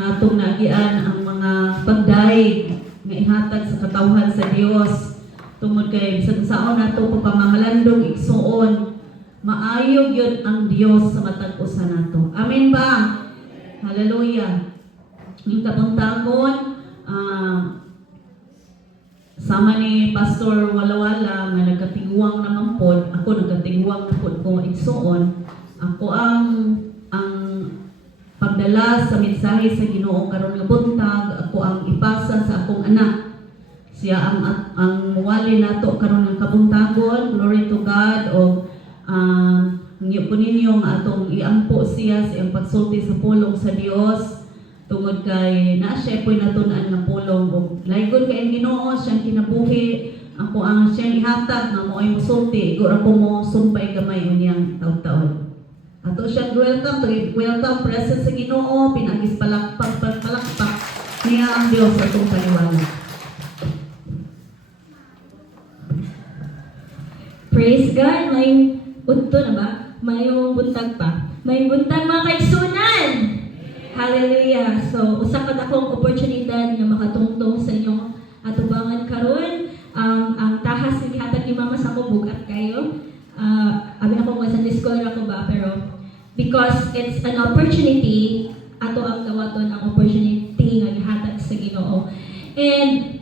atong naagian ang mga pagdaig nga ihatag sa katawhan sa Dios tungod kay bisan saon nato pagpamamalandong igsuon maayo gyud ang Dios sa matag usa nato. Amen ba? Hallelujah. Yung kabuntagon sama ni Pastor Walawala nga nagkatigwang naman pod, ako nagkatigwang na pod ko igsuon. Ako ang pagdala sa mensahe sa Ginoo karon nga buntag, ako ang ipasa sa akong anak. Siya ang muwali nato karon ng kabuntagon. Glory to God. O niyo po ninyo nga atong iampo siya sa iyang pagsulti sa pulong sa Dios tungod kay naa siya po'y natunan nga pulong o laygon kay ang Ginoo siyang kinabuhi. Ako ang siyang ihatag nga mo'y musulti igura ko mo sumpay gamay unyang taon-taon. Ato siya welcome presence sa Ginoo, pinagis palakpak niya ang Dios sa itong paniwala. Praise God! May unto na ba? May buntag pa. May buntag mga kaigsunan! Hallelujah! So, usa ka akong oportunidad na makatungtong sa inyong atubangan karon. Ang tahas ng ihatag ni Mama sa ko bugat kayo. Abi na ko mga Sunday scholar ako ba, pero because it's an opportunity, ato ang gawaton ang opportunity nga gihatag sa Ginoo. And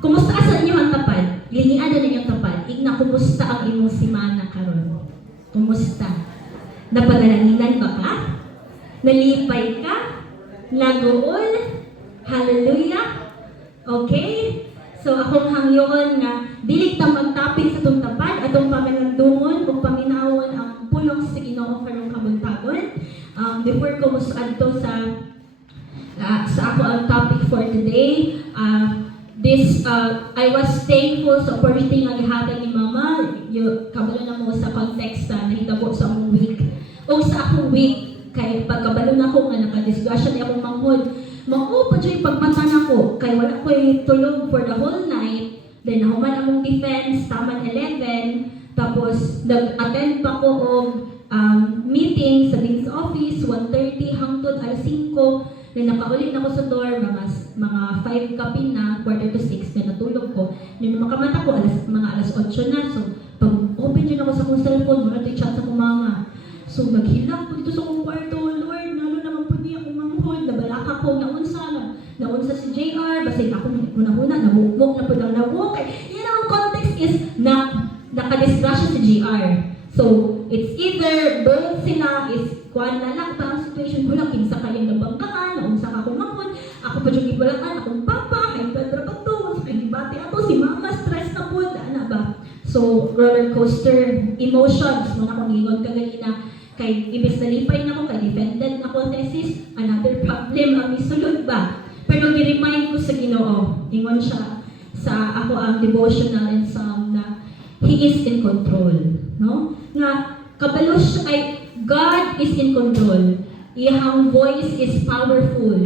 kumusta sa inyo ang tapad? Linian na ninyong tapad. Igna, kumusta ang imong simana karon? Kumusta? Napagalanginan ba ka? Nalipay ka? Lagoon? Hallelujah? Okay? So akong hangyoon nga dili ta magtapik sa itong tapad atong pamalandungon o paminawon ang pulong sa Ginoo karong kabuntagon. Before ko mosadto sa ako ang topic for today, I was thankful sa opportunity nga gihatag ni Mama. Kabalo na mo sa context na nahitabo sa akong week. O sa akong week, kay pagkabalo na ko nga nakadisgrasya ni akong manghod. Mao pa dyan pagmata na ko, kay wala ko'y tulog for the whole night. Then nahuman among defense, taman 11. Tapos nag-attend pa ko og meeting sa Dean's Office, 1:30 hangtod alas 5. Then nakaulit na ko sa door, mga 5 kapin na, 5:45 na natulog ko. Then makamata ko, mga alas 8 na. So, pag open dyan ako sa akong cellphone, wala tayo chat sa akong mama. So, naghilak po dito sa akong kwarto, Lord, nalo naman po niya akong manghod, nabalaka ko, naunsa si JR, basta ako huna-huna, namukmok na po lang nawok. Yan ang context is, nakadisgrasya si JR. So, it's either both sila is kuan na lang ba ang situation ko lang kinsa kayang nabangkaan, naunsa ka akong manghod, ako pa dyan ibalakan, akong papa, high blood ra pa to, kay bati ako, si mama, stress na po, na ba? So, roller coaster emotions, mga akong ingon kaganina, kay ibis nalipay na ako, kay defended na ko thesis, another problem ang isulod ba? Pero gi-remind ko sa Ginoo, ingon siya sa ako ang devotional and psalm na He is in control, no? Nga kabalo siya ay God is in control. Iyang voice is powerful.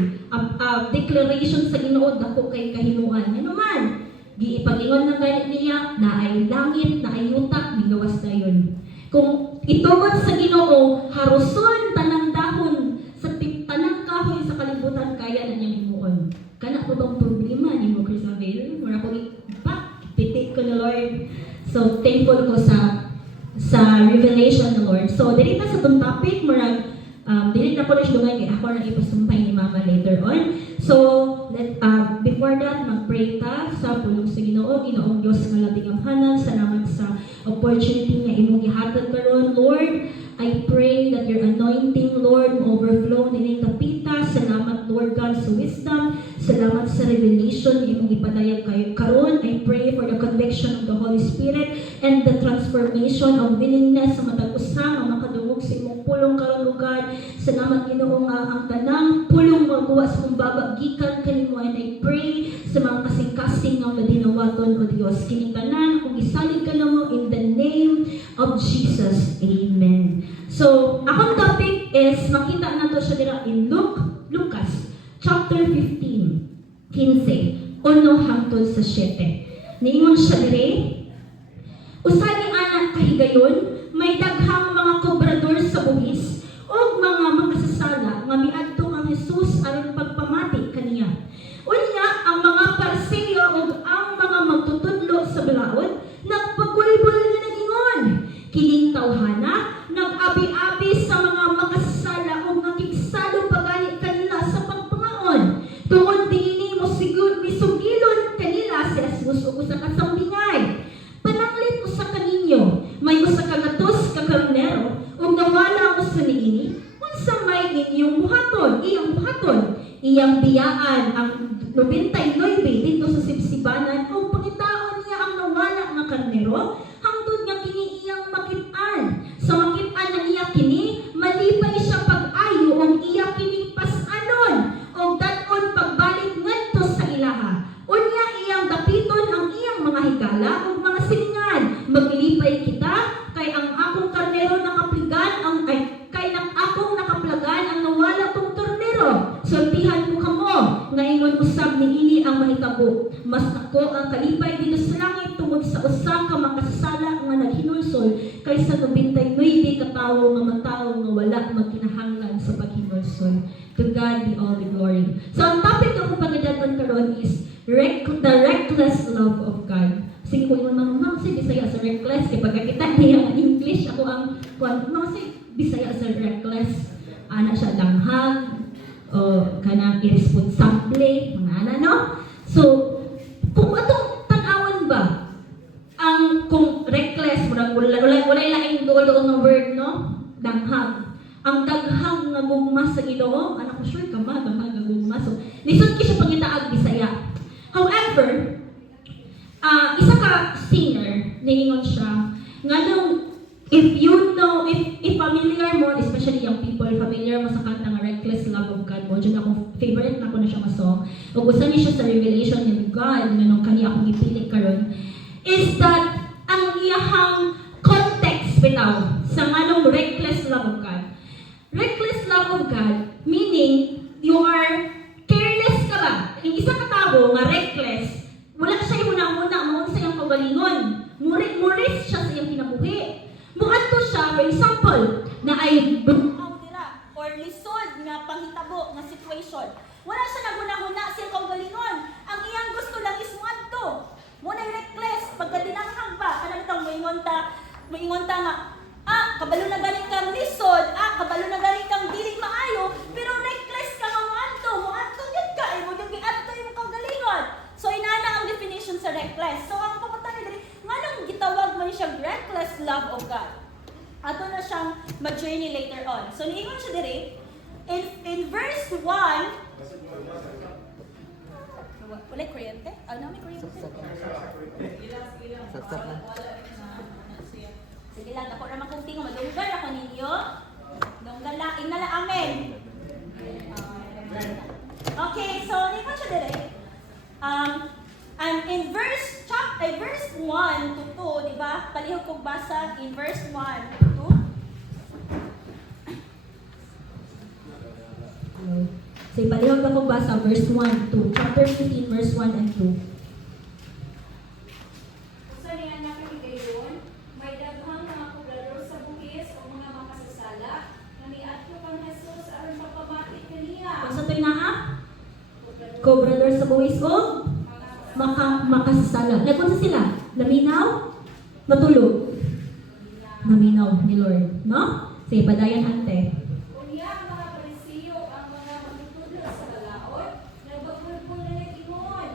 Declaration sa Ginoo dako kay kahinuan. Ano man? Giipagingon na ganit niya na ay langit, na ay yuta, migawas na yun. Kung itugot sa Ginoo, haruson tanang dahon sa tanang kahoy sa kalibutan kaya na niyang himuon. Kana po bang problema ni mo, Chrisabel? Mura ko pitik ko na Lord. So thankful ko sa revelation ng Lord. So dito sa itong topic, murag dili na po na siya kay ako na ipasumpay ni Mama later on. So before that, mag-pray ta sa pulong sa Ginoo. Ginoong Diyos nga labing amhanan, salamat sa opportunity nga imong gihatag karon, Lord. I pray that your anointing, Lord, overflow nining kapita. Salamat, Lord God, sa wisdom. Salamat sa revelation imong ipadayag kayo karon. I pray for the conviction of the Holy Spirit and the transformation of willingness sa matag usa nga makadungog sa imong pulong karon, God. Salamat, Ginoo, nga ang tanang pulong magawa sa mong baba gikan kanimo. And I pray sa mga kasing-kasing nga madinawaton o Dios kining tanan kung isalig ka namo in the name of Jesus. Amen. So, akong topic is makita nato siya dira in Lucas chapter 15, 1 hangtod sa 7. Niingon siya dire, usani anak kahigayon, may daghang mga kobrador sa buhis o mga makasasala nga miadto ang Jesus Jesus aron pagpamati kaniya. Unya ang mga Pariseo ug ang mga magtutudlo sa balaod nagpagulbol nga nagingon. Kining tawhana nag-abi-abi sa mga makasala ug nakigsalo pagani kanila sa pagpangaon. Tungod diini mo siguro misugilon kanila si Jesus ug usa ka sambingay. Pananglit usa kaninyo, may usa ka gatos ka karnero ug nawala usa niini. Unsa may inyong buhaton? Iyang buhaton. Iyang biyaan ang 99 dito sa sibsibanan ug pangitaon niya ang nawala nga karnero hangtod nga kini iyang makit-an. Sa makit-an na iya kini, malipay siya pag-ayo ug iya kini pas-anon ug dat-on pagbalik ngadto sa ilaha. Unya iyang dapiton ang iyang mga higala ug mga silingan. Maglipay kita kay ang akong karnero nakapligan ang kay nang akong nakaplagan ang nawala kong karnero. Sultihan mo kamo nga ingon usab niini ang mahitabo. Mas ako ang kalipay dito sa langit tungod sa usa ka makasala nga naghinulsol kaysa 99 ka tawo nga matawo nga wala magkinahanglan sa paghinulsol. To God be all the glory. So ang topic ng pagdadaan karon is the reckless love of God. Sige ko yung mga sige Bisaya sa reckless kay pagkakita niya ang English ako ang mga Bisaya sa reckless ana siya langhag o kanang irresponsable mga ana no. So kung atong tan-awan ba ang kung reckless murag wala laing duol nga word no, danghag. Ang daghang nga gugma sa Ginoo, anak ko sure ka ma daghang nga gugma. So lisod ki siya pangitaag Bisaya. However, isa ka singer, niingon siya, nga nung, if you know, if familiar mo, especially young people, familiar mo sa kanta nga Reckless Love of God mo, dyan akong favorite na ko na siya masong, ug usa ni siya sa Revelation in God, nga nung kaniya akong ipilit karon, is that ang iyahang context bitaw sa nganong reckless love of God. Reckless love of God, meaning, you are careless ka ba? Yung isa ka tao nga reckless, wala siya yung muna maun sa iyang kagalingon. Muris siya sa iyang kinabuhi. Muadto siya, for example, na ay dira or lisod nga panghitabo nga situation. Wala siya naguna-huna sa iyang kagalingon. Ang iyang gusto lang is muadto. Muna reckless, pagkadinanghang ba, kanang itong moingon ta nga, kabalo na galing kang lisod, kabalo na galing kang dili maayo, pero reckless ka nga muadto yun ka, mo yung giadto yung kagalingon. So, inana ang definition sa reckless. So, ang pupunta na dito, nganong gitawag man siya reckless love of God. Ato na siyang mag-journey later on. So, niingon siya dito, in verse 1, wala kuryente? Ano may kuryente? Saksak lang. Sige lang, ako naman kung tingin, madunggal ako ninyo. Dunggal lang, inala, amen. Okay, so, niingon siya dito, and in verse 1 to 2, di ba? Palihog kong basa in verse 1 to 2. So, palihog akong basa verse 1 to 2. Chapter 15, verse 1 and 2. Usa niya nakikigayon, may daghang mga poblador sa buhis o mga makasasala, nga niadto kang Jesus aron mapamati kaniya. Kung sa ito'y naa? Cobrador sa buwis o? Makasasala. Nagpunta sila? Laminaw? Matulog? Maminaw ni Lord. No? Sige, padayan ante. Unya ang mga Pariseo ang mga magtutudlo sa balaod, nagbagulpol na nag-ingon.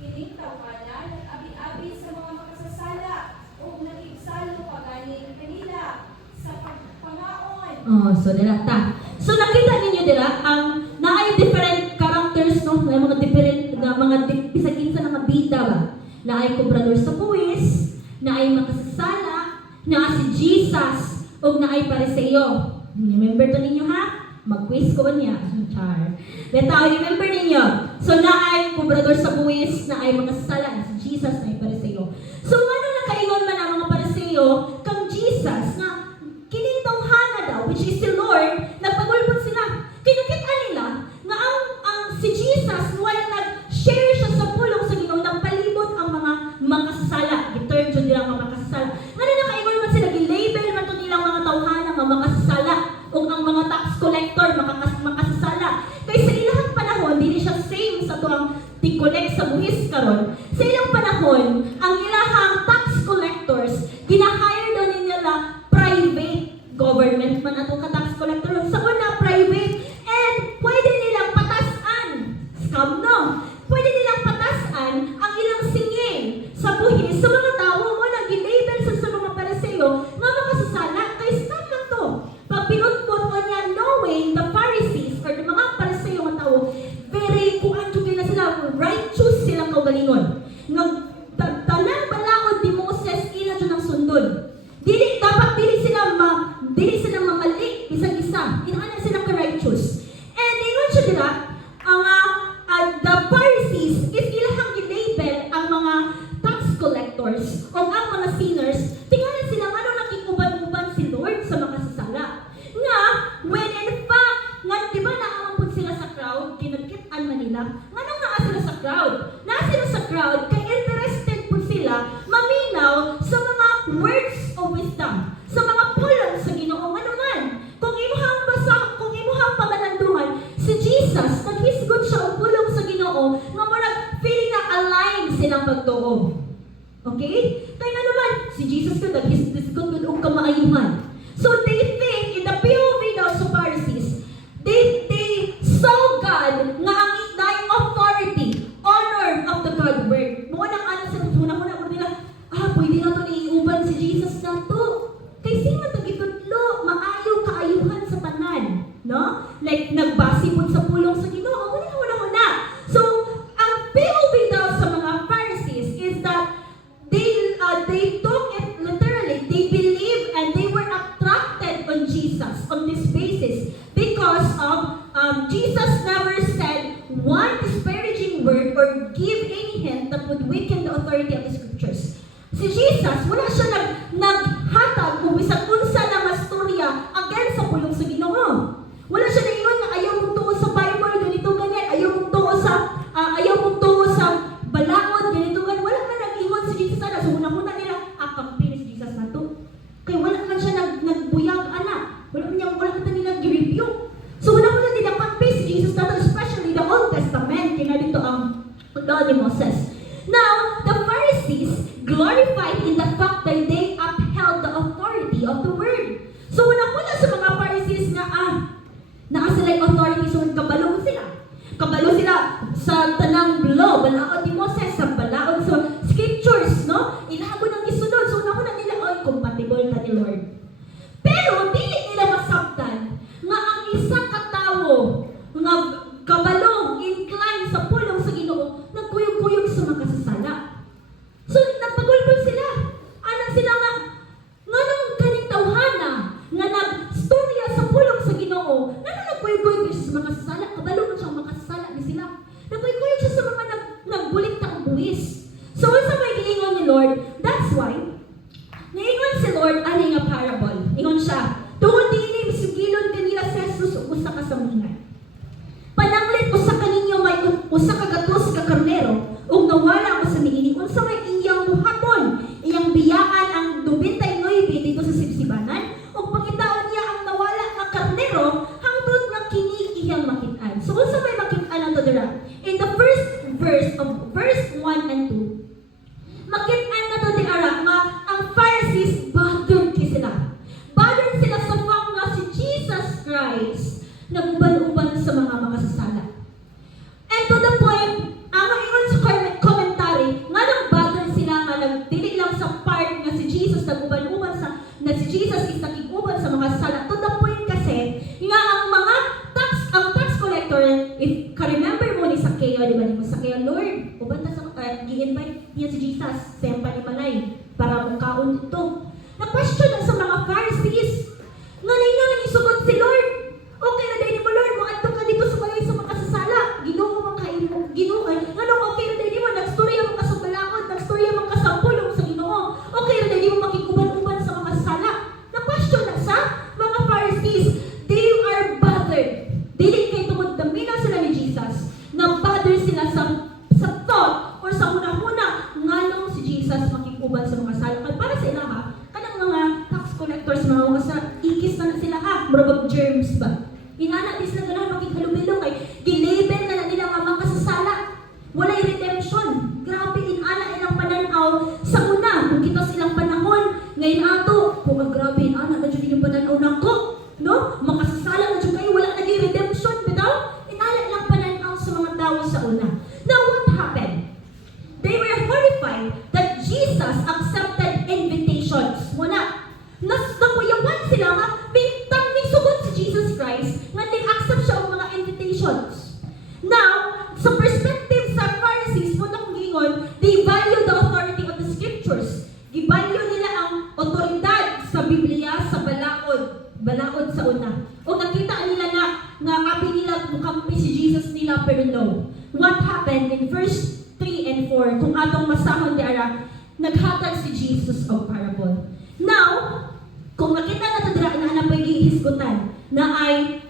Kining tawhana nag-abi-abi sa mga makasasala o nakigsalo pagaling kanila sa pagpangaon. Oh, so dira ta. So nakita ninyo dira ang naay different characters no, na mga different na mga bisag-kinsa nga bida ba. Naay kobrador sa buwis, naay makasasala, naa si Jesus ug naay Pariseo. Remember to ninyo ha? Mag-quiz ko niya. Char. Detaw, remember ninyo. So naay kobrador sa buwis, naay makasasala, si Jesus, naay Pariseo. So ano nakaingon man ang mga Pariseo kang Jesus na kining tawhana daw, which is si Lord, nagpagulpot sila. Kinukita nila nga ang si Jesus, wala nag-share siya sa pulong sa Ginoo, nagpalibot ang mga makasasala. Giterm dyan nilang mga makasasala. Nga na nakaingon man sila, gilabel man ito nilang mga tawhana, mga makasasala, o ang mga tax collector, makasasala. Kaya sa ilang sa tuang ti-collect sa buhis karon. Sa ilang panahon, ang ilahang tax collectors gina-hire daw nila private government man atong ka-tax collector. Sa una, private, and pwede nilang patasan. Scam, no? Pwede nilang patasan ang ilang singil sa buhis sa mga tao mo na gilabel sa mga Pariseo nga makasasala. Kay scam lang to. Pag pinutput mo niya, knowing the Pharisees or the mga Pariseo nga tao, very kuan jud na sila, righteous silang kaugalingon. Nga tanang balaod di Moses ila jud ang sundon. Dili sila mamali bisag isa. Inaana sila ka-righteous. And ingon siya dira, the Pharisees is ilahang gilabel ang mga tax collectors o ang mga sinners. Tingnan sila ano nakikuban-uban si Lord sa makasasala. Nga, when in fact, nga diba naamang sila sa crowd, kinagkitaan man nila, nga nung naa sila sa crowd? Naa sila sa crowd, kay interested po sila maminaw sa mga words of wisdom, sa mga pulong sa Ginoo. Ano man, kung imuhang pamanandungan, si Jesus, naghisgot siya og pulong sa Ginoo, nga murag feeling na aligned silang pagtuo. Okay? Kaya nga naman, si Jesus ko naghisgot og kamaayuhan. So they think, in the POV daw sa Pharisees, they saw God nga ang daing authority, honor of the God word. Mo nang ano sa una nila, pwede na to iuban si Jesus na to. Kay sino tagitudlo, maayo kaayuhan sa tanan, no? Like nagbasi pud sa pulong sa Ginoo, una. So, ang POV daw sa mga Pharisees is that they took it literally. They believe and they were attracted on Jesus on this basis because of Jesus never said one disparaging word or give any hint that would weaken the authority of the scriptures. Si Jesus, wala siya naghatag kung bisag unsa na nga storya against sa pulong sa Ginoo. Wala siya naingon nga ayaw mong tuo sa Bible, ganito ganyan, ayaw mong tuo sa balaod, ganito ganyan. Wala man nag-ingon si Jesus ana. So una nila, kampi ni si Jesus na to. Kay wala man siya nagbuyag ana. Wala ka nila gi-review. So una nila kampi si Jesus na to, especially the Old Testament, kina dito ang law ni Moses. Now, the Pharisees glorified in the fact that they upheld the authority of the word. So, una sa mga Pharisees nga, naa sila yung authority, so kabalo sila. Kabalo sila sa tanang law, balaod ni Moses, sa balaod sa scriptures, no? Ilahabo ng isunod. So, una nila, compatible ka ni Lord. Pero, dili nila masabtan nga ang isa katawo nga kabalong, inclined sa pulong sa Ginoo, nagkuyog-kuyog sa makasasala. So, nagpagulbol sila. Anang sila nga nung kaning tawhana, nga nagstorya sa pulong sa Ginoo, nagkuyog-kuyog siya sa makasasala, kabalo man siyang makasasala ni sila. Nagkuyog siya sa mga nagbulik na ang buwis. So, sa may giingon ni Lord, that's why, niingon si Lord, ani nga parable. Ingon siya, tungod din misigilon kanila si Jesus usa ka samingan. Pananglit usa kaninyo may usa ka gatos ka karnero, ug nawala ko sa niini unsa may iyang buhaton, iyang biyaan ang 29 dito sa sibsibanan, ug pangitaon niya ang nawala nga karnero hangtod nga kini iyang makit-an. So unsa may makit-an ato dira? In the first verse of verse 1 and 2, makit-an nato dira nga ang Pharisees bothered sila. Bothered sila sa fact nga si Jesus Christ nagban-uban sa mga makasasala. And to the point, ang ingon sa commentary, nga nang bother sila nga nagdili lang sa part nga si Jesus nag-uban-uban na si Jesus is nakig-uban sa mga sala. To the point kasi, nga ang tax collector, if ka-remember mo ni Sakeo, di ba ni mo Sakeo, Lord, uban ta sa gi-invite niya si Jesus sa Panimalay para mukhaon ito. Na-question na sa mga Pharisees, nga nang isugot si Lord, okay na dahil mo, Lord, maadto ka dito sa balay sa makasasala. Ginoo man kain mo, Ginoo. Nganong okay na dahil mo, nagstorya mo ka sa balaod, nagstorya mo ka sa pulong sa Ginoo. Okay na dahil mo makikuban-uban sa makasasala. Na-question na sa mga Pharisees, they are bothered. Dili kay tungod daminaw sila ni Jesus, na-bother sila sa thought or sa huna-huna nganong si Jesus makikuban sa makasasala. Para sa ilaha, kanang mga tax collectors, mga ikis na sila ha. Walay redemption. Grabe inana ilang pananaw sa una. Kung kita silang panahon, ngayon ato, kung grabe inana na dyan yung pananaw nako, no? Makasasala na dyan kayo, wala naging redemption, bitaw? Inana ilang pananaw sa mga tao sa una. Now, what happened? They were horrified that Jesus accepted invitations. Muna, nakuyawan sila nga, may sugot si Jesus Christ nga nag-accept siya ang mga invitations. Now, sa perspective sa Pharisees, muna kong gingon, they value the authority of the scriptures. Givalue nila ang otoridad sa Biblia, sa balaod sa una. O nakita nila nga abi nila mukampi si Jesus nila, pero no. What happened in verse 3 and 4, kung atong masahon di ara, naghatag si Jesus og parable. Now, kung makita na ito dira na pwedeng hisgutan na ay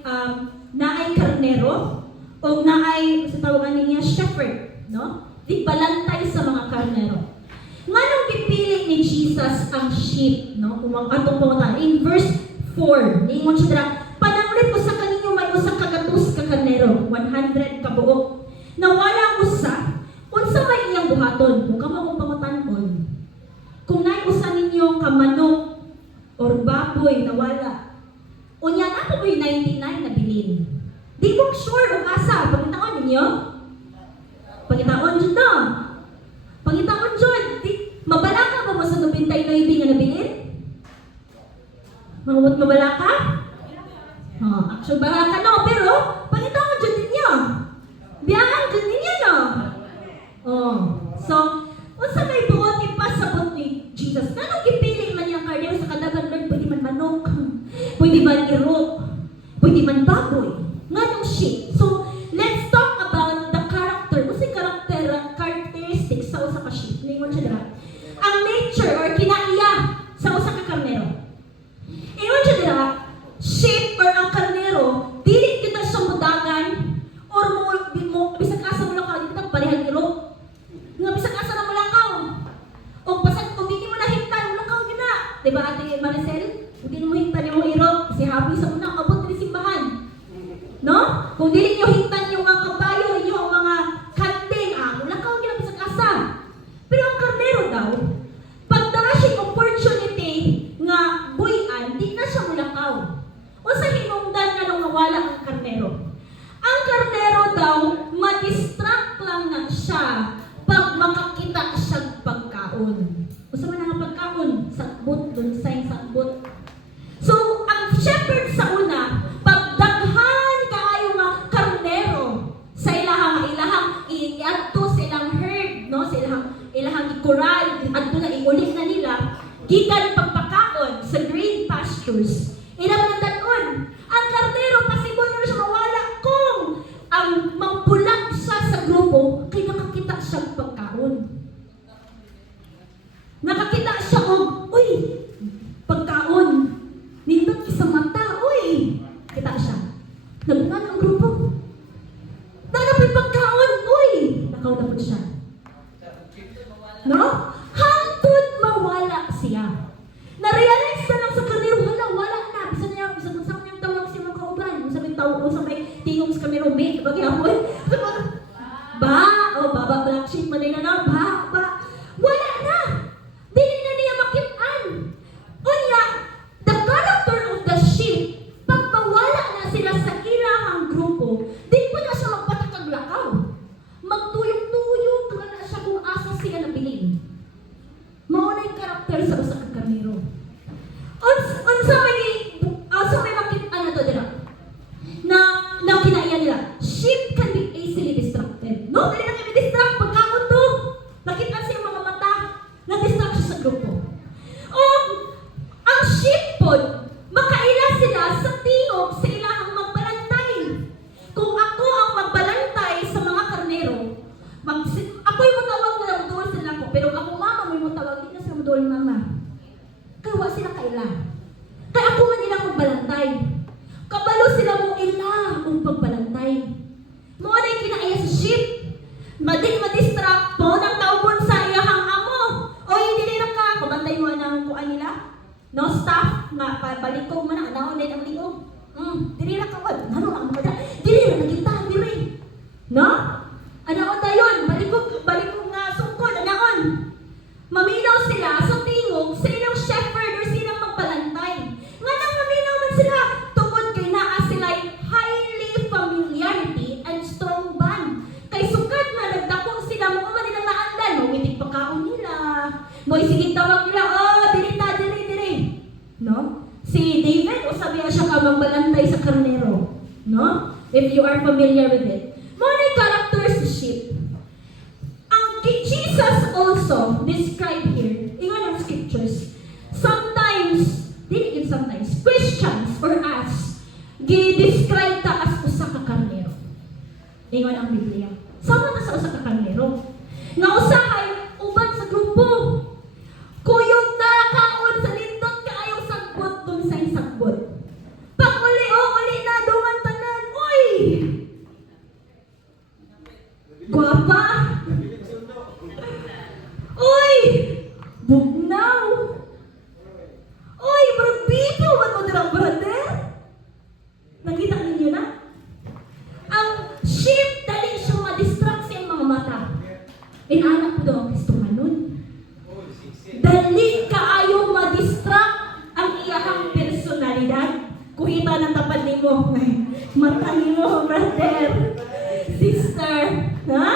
karnero o na ay sa tawagan niya shepherd, no? Di balantay sa mga karnero. Nganong gipili ni Jesus ang sheep, no? Kung atong pangutan in verse 4, niingon siya dira, pananglit usa kaninyo may usa ka gatus ka karnero, 100 ka buok. Nawala usa, unsa may iyang buhaton? Kung kamo kong pangutan-on, kung naiusa ninyo ka manok or baboy na wala, unya na po yung 99 na bilin. Di mo sure o asa, pagkitaon ninyo? Pagkitaon dyan na. Pagkitaon dyan, mabala ka ba mo sa 99 nga nabilin? Mabala ka? Actually, bala ka no, pero pagkitaon dyan ninyo. Biyahan dyan ninyo no? So, unsa may buot ipasabot ni Jesus? Nanong gipili man niyang karnero sa kadagan, Lord, pwede man manok, pwede man irok, pwede man baboy, nganong sheep. So, let's talk about the character. Kasi characteristics sa usa ka sheep. Ningon siya dira. Ang nature or kinaiya sa usa ka karnero. Ingon siya dira, sheep or ang karnero, dili kita siya mudagan or mo bisag asa mo lang ka, dili kita parehang irok. Nga bisag asa na mo lakaw. O basag kung hindi mo nahimtan, mo lakaw gina. Diba Ate Maricel? Hindi mo himtan yung irok, kasi happy sa unang abot ni simbahan. No? Kung dili nyo himtan yung mga kabayo, yung mga kanting, mo lakaw gina bisag asa. Pero ang karnero daw, pag siya opportunity nga buyan, di na siya mo lakaw. O sa hinungdan na nung mawala ang karnero. Ang karnero daw, ma-distract lang na siya pag makakita siyang pagkaon. Usa man ang pagkaon, sakbot, dun sa sakbot. So, ang shepherd sa una, pag daghan kaayo nga karnero sa ilahang iadto sa ilang herd, no? Sa ilahang ikural, adto na iulit na nila, gikan pagpakaon sa green pastures. Ilang nagdaon, ang karnero pasibol na siya mawala kung ang magpulang siya sa grupo, kay nakakita siyang pagkaon. Nakakita siya uy, pagkaon. Nindot sa mata, uy. Kita siya. Nabungan ang grupo. Nagapit pagkaon, uy. Nakaw na po siya. No? Hangtod mawala siya. Na-realize na lang sa karnero, wala na. Bisa sa kanyang tawag siya mga kauban. Bisa may tawag, sa may tingong sa kamero, mate, bagyapon. Baba, black sheep, manay na, wala na. Dili na niya makitaan. Unya, the character of the sheep, pag mawala na sila sa ilahang grupo, di pa na siya magpatakaglakaw. Magtuyong-tuyong, kaya na siya kung asa siya nabilin. Mauna yung karakter sa usa ka karnero. Unsa may makitaan na to dira? Na kinaiya nila. Sheep can be easily distracted. No, dili na kayo distract pagkaon to. Nakita siya mga mata, na-distract siya sa grupo. O, ang sheep pod, makaila sila sa tingog sa ilahang magbalantay. Kung ako ang magbalantay sa mga karnero, ako'y matawag na lang sila ko, pero ako mama may matawag, di na sila maduol mama. Kaya wala sila kaila. Kaya ako man nilang magbalantay. Kabalo sila mo ila kung pagbalantay. Mga na yung kinaiya sa sheep. Madistract po ng taubon sa iyahang amo. O hindi nila ka, kumantay mo ang kuan nila. No, staff, balikog mo na, anaon din ang liog. Dili na kawad, ano ang mga, dili na nakita, dili. No? Anaon tayon, if you are familiar with it. Mga characters sa sheep. Ang Jesus also described here, ingon ang scriptures, sometimes, Christians or us, gi-describe ta as usa ka karnero. Ingon ang Biblia. Sama na sa usa ka karnero. Nga usahay, uban sa grupo. Kuyog na kaon sa lindot kaayong sagbot dun sa sagbot. Pag uli na duman tanan. Uy! Guwapa! Uy! Bugnaw! Uy! Murag bipo! What mo dirang brother? Nakita ninyo na? Ang sheep, dali siya ma-distract sa mga mata. Inanak ko daw ang Kristohan nun. Dali kaayo ma-distract ang iyahang personalidad. Kuhita ng tapad ni mo. Mata ni mo, brother. Sister. Ha?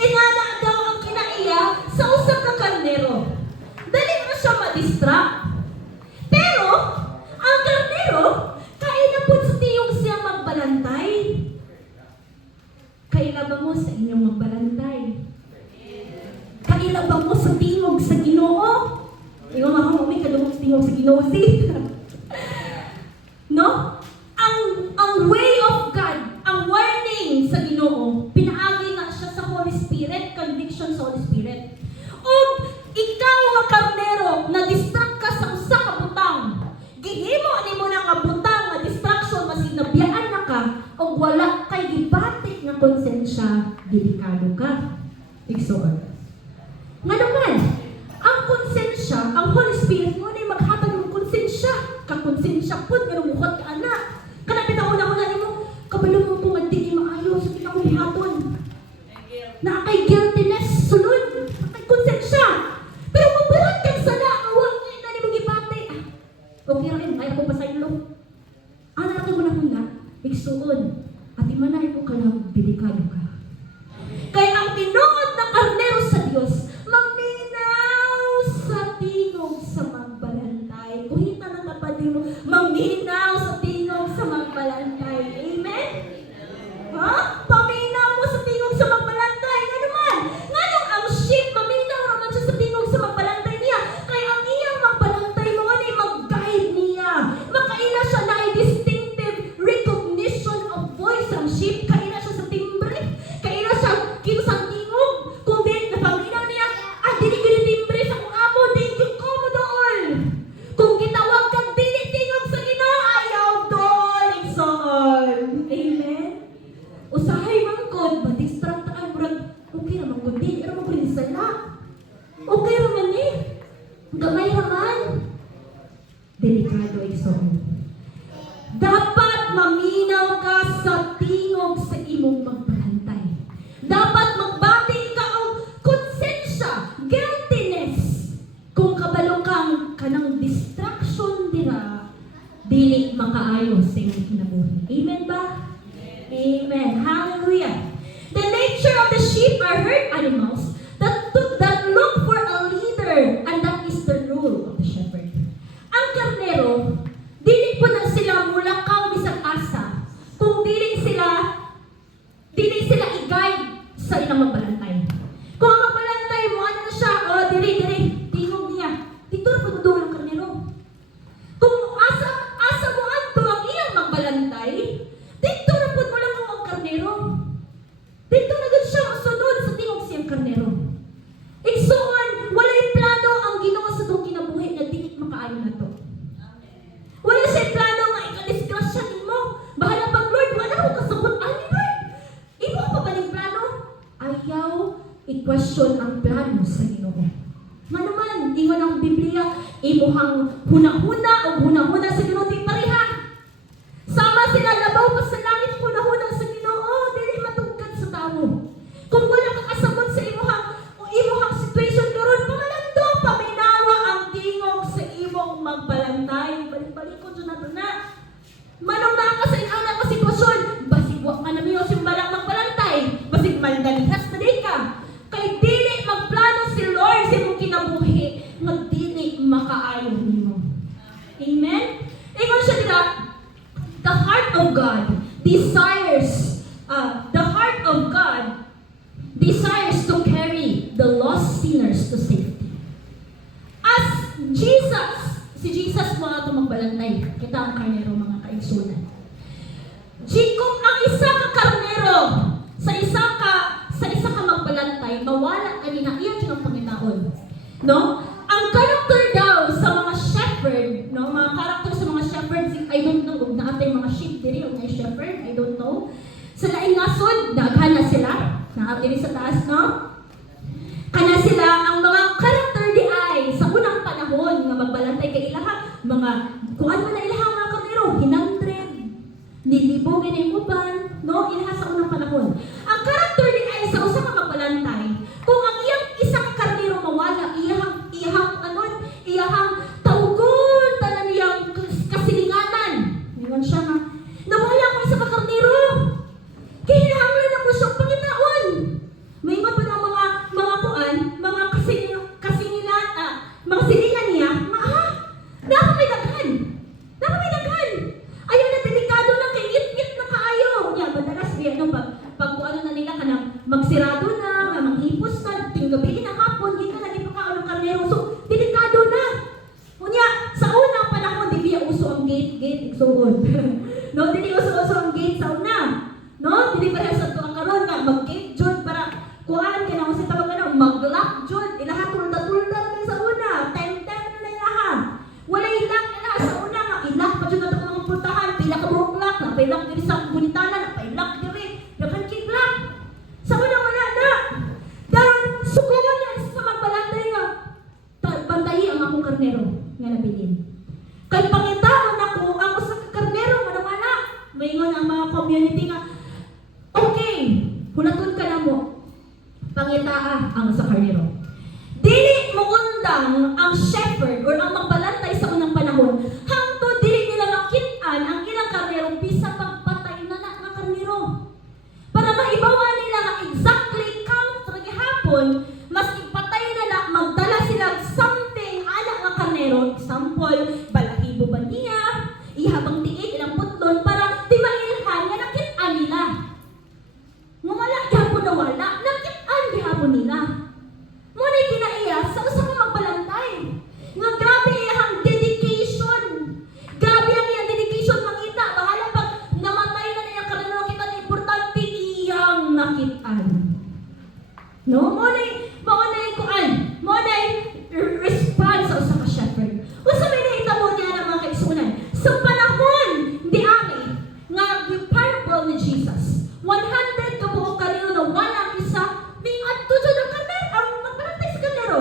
Inanak daw ang kinaiya sa usap ka karnero. Dali mo siya ma-distract. Pero, ang karnero, kailapot sa tiyong siyang magbalantay. Kailaba mo sa inyong magbalantay. Kailaba mo sa tingog sa Ginoo. Ikaw nga kung may kadungog sa tingog sa Ginoo, see? No? Ang way of God, ang warning sa Ginoo, pinaagi na siya sa Holy Spirit, conviction sa Holy Spirit. O ikaw nga karnero, na-distract ka sa usa ka butang. Gihimo ni mo na nga butang, nga distraction, masig nabiyaan na ka, o wala kay gibatik nga konsensya, delikado ka. Igsoon. Nga naman, ang konsensya, ang Holy Spirit mo na maghatag ng konsensya. Kakonsensya po, nga lumukot ka anak. Kanapit ako na mo, kabalo mo kung hindi maayo sa pinakong na kay guiltiness, sulod, kay konsensya. Pero mabuhat kang sala, awag niya na ni magibate. Okay rin, kaya ko pasaylo. Ano natin mo na huna, igsuon, at imanay mo ka lang, delikado ka. Kaya ang tinuod na karnero sa Diyos, maminaw sa tingog sa magbalantay. Kuhita ng tapad mo, maminaw sa tingog sa magbalantay. Amen? Ha? Paminaw mo sa tingog sa magbalantay. Nga naman, nga nung ang sheep, maminaw naman siya sa tingog sa magbalantay niya. Kaya ang iyang magbalantay mo nga na mag-guide niya. Makaila siya na distinctive recognition of voice ang sheep. Kaila siya sa timbre. Kaila siya kinusang tingog. Kung din, napaminaw niya, dili ko ni timbre sa kong amo, din yung komo doon. Kung gitawag kang dili tingog sa Ginoo, ayaw doon. Igsoon. Amen? Usahay man ko, ba-distract taan, murag, okay naman ko din, pero mo rin sala. Okay naman eh. Gamay naman. Delikado igsoon. Dapat maminaw ka sa tingog sa imong magbalantay. Dapat magbating ka og konsensya, guiltiness. Kung kabalo kang kanang distraction dira, dili makaayo sa imong kinabuhi. Amen ba? Amen. Hallelujah. The nature of the sheep are herd animals that look for a leader, and that is the role of the shepherd. Ang karnero, dili po na sila mulakaw bisag asa, kung dili sila i-guide sa ilang magbalantay. Kung ang magbalantay mo, ano na siya, diri, tingog niya. Dito na pagdudulo ng karnero. Kung asa mo adto ang iyang magbalantay, dito na po mo lang ang karnero. Dito na gud siya masunod sa tingog siyang karnero. Igsuon, walay plano ang Ginoo sa itong kinabuhi nga dili makaayo na to. Wala siya plano nga ika-disgrasya nimo. Bahala pag Lord, wala ko kasabot. Ay, Lord, imo pa ba ning plano? Ayaw i-question ang plano sa Ginoo. Nga naman, ingon ang Biblia, imuhang hunahuna o hunahuna sa Ginoo di pareha. Sama sila labaw pa sa langit, hunahuna sa Ginoo, dili matugkad sa tao. Kung wala ka kasabot sa imuhang situation karon, pamalando, paminawa ang tingog sa imong magbalantay. Balik-balik ko dyan nato na. Manong ka sa inana ka sitwasyon, basig wak man namiyo simbalang magbalantay, basig mandalihas na din ka. Kay dili magplano si Lord sa imong kinabuhi, nga dili makaayo nimo. Amen? to safety. As Jesus, si Jesus mga ito magbalantay. Kita ang karnero mga kaigsunan. Kung ang isa ka karnero, sa isa ka magbalantay, mawala ka nina, iyon siya ang Panginoon. No? Ang character daw sa mga shepherd, no? Mga character sa mga shepherds, I don't know, kung naatay mga sheep diri o mga shepherd, I don't know. Sa laing nasod, daghan na sila, naatay sa taas, no? Kana sila, ang mga character di ay, sa unang panahon, nga magbalantay kay ilaha, mga, kung ano na ilaha mga karnero, hinandred, nilibogin ang uban, no? Ilaha sa unang panahon. Ang character di ay, sa usa ka magbalantay, kung ang iyang isang karnero mawala, iyahang taugon, tanan niyang kasilinganan. Ngayon siya nga, nawala ko isa ka karnero. Kaya hinahanglan ako siyang Panginoon. May iba pa ng mga kuan, mga mga silingan niya, napamidaghan. Ayaw na delikado na kay ngit-ngit na kaayo. Yan, madalas pag ano na nila ka na magsirado na, manghipos na, tinggabi na hapon, hindi ka na ipakaon ng karnero. So, delikado na. Kunya, sa unang panahon, di biya uso ang gate, igsuon. No, dili uso ang gate sa una. No, dili pa sa to ang karon nga mag-gate jud para kuan kay na usa tawag na mag-lock jud. Ilaha tulda na sa una, 10 na ilaha. Wala ilang ila sa una nga ilang pa jud ato mga pultahan, pila ka broklak, na pilak diri sa bunitana, na pilak diri. Dakan kidlak. Sa una wala na. Dan sukuan na sa magbalantay nga. Bantayi ang akong karnero nga nabilin. Kay pangitaan ako ang usa ka karnero nga nawala. Maingon ang mga community nga, okay, hulaton ka na mo. Pangitaa ang sa karnero. Dili mo undang ang shepherd or ang magbalantay sa unang panahon. Hangtod dili nila makit-an ang ilang karnero bisa pagpatay na nga karnero. Para maibawa nila nga exactly count ra gihapon, mas ipatay na magdala sila something ala nga karnero. Example, balahibo ba niya? Ihabang tiik ilang putlon para di mailhan nga nakit-an nila. Nga wala gihapon na wala, nakit-an gihapon nila. Muna kinaiya sa usa ka magbalantay. Nga grabe iyang dedication. Grabe ang iyang dedication mangita. Bahala pag namatay na niya karnero kita na importante iyang nakit-an. No? Muna kuan. Muna response sa usa ka shepherd. Usa may nahitabo niya ng mga kaigsunan. Sa panahon di ani nga yung parable ni Jesus. 100 ka buok karnero na wala isa ning adto jud ang karnero, ang magbalantay sa karnero.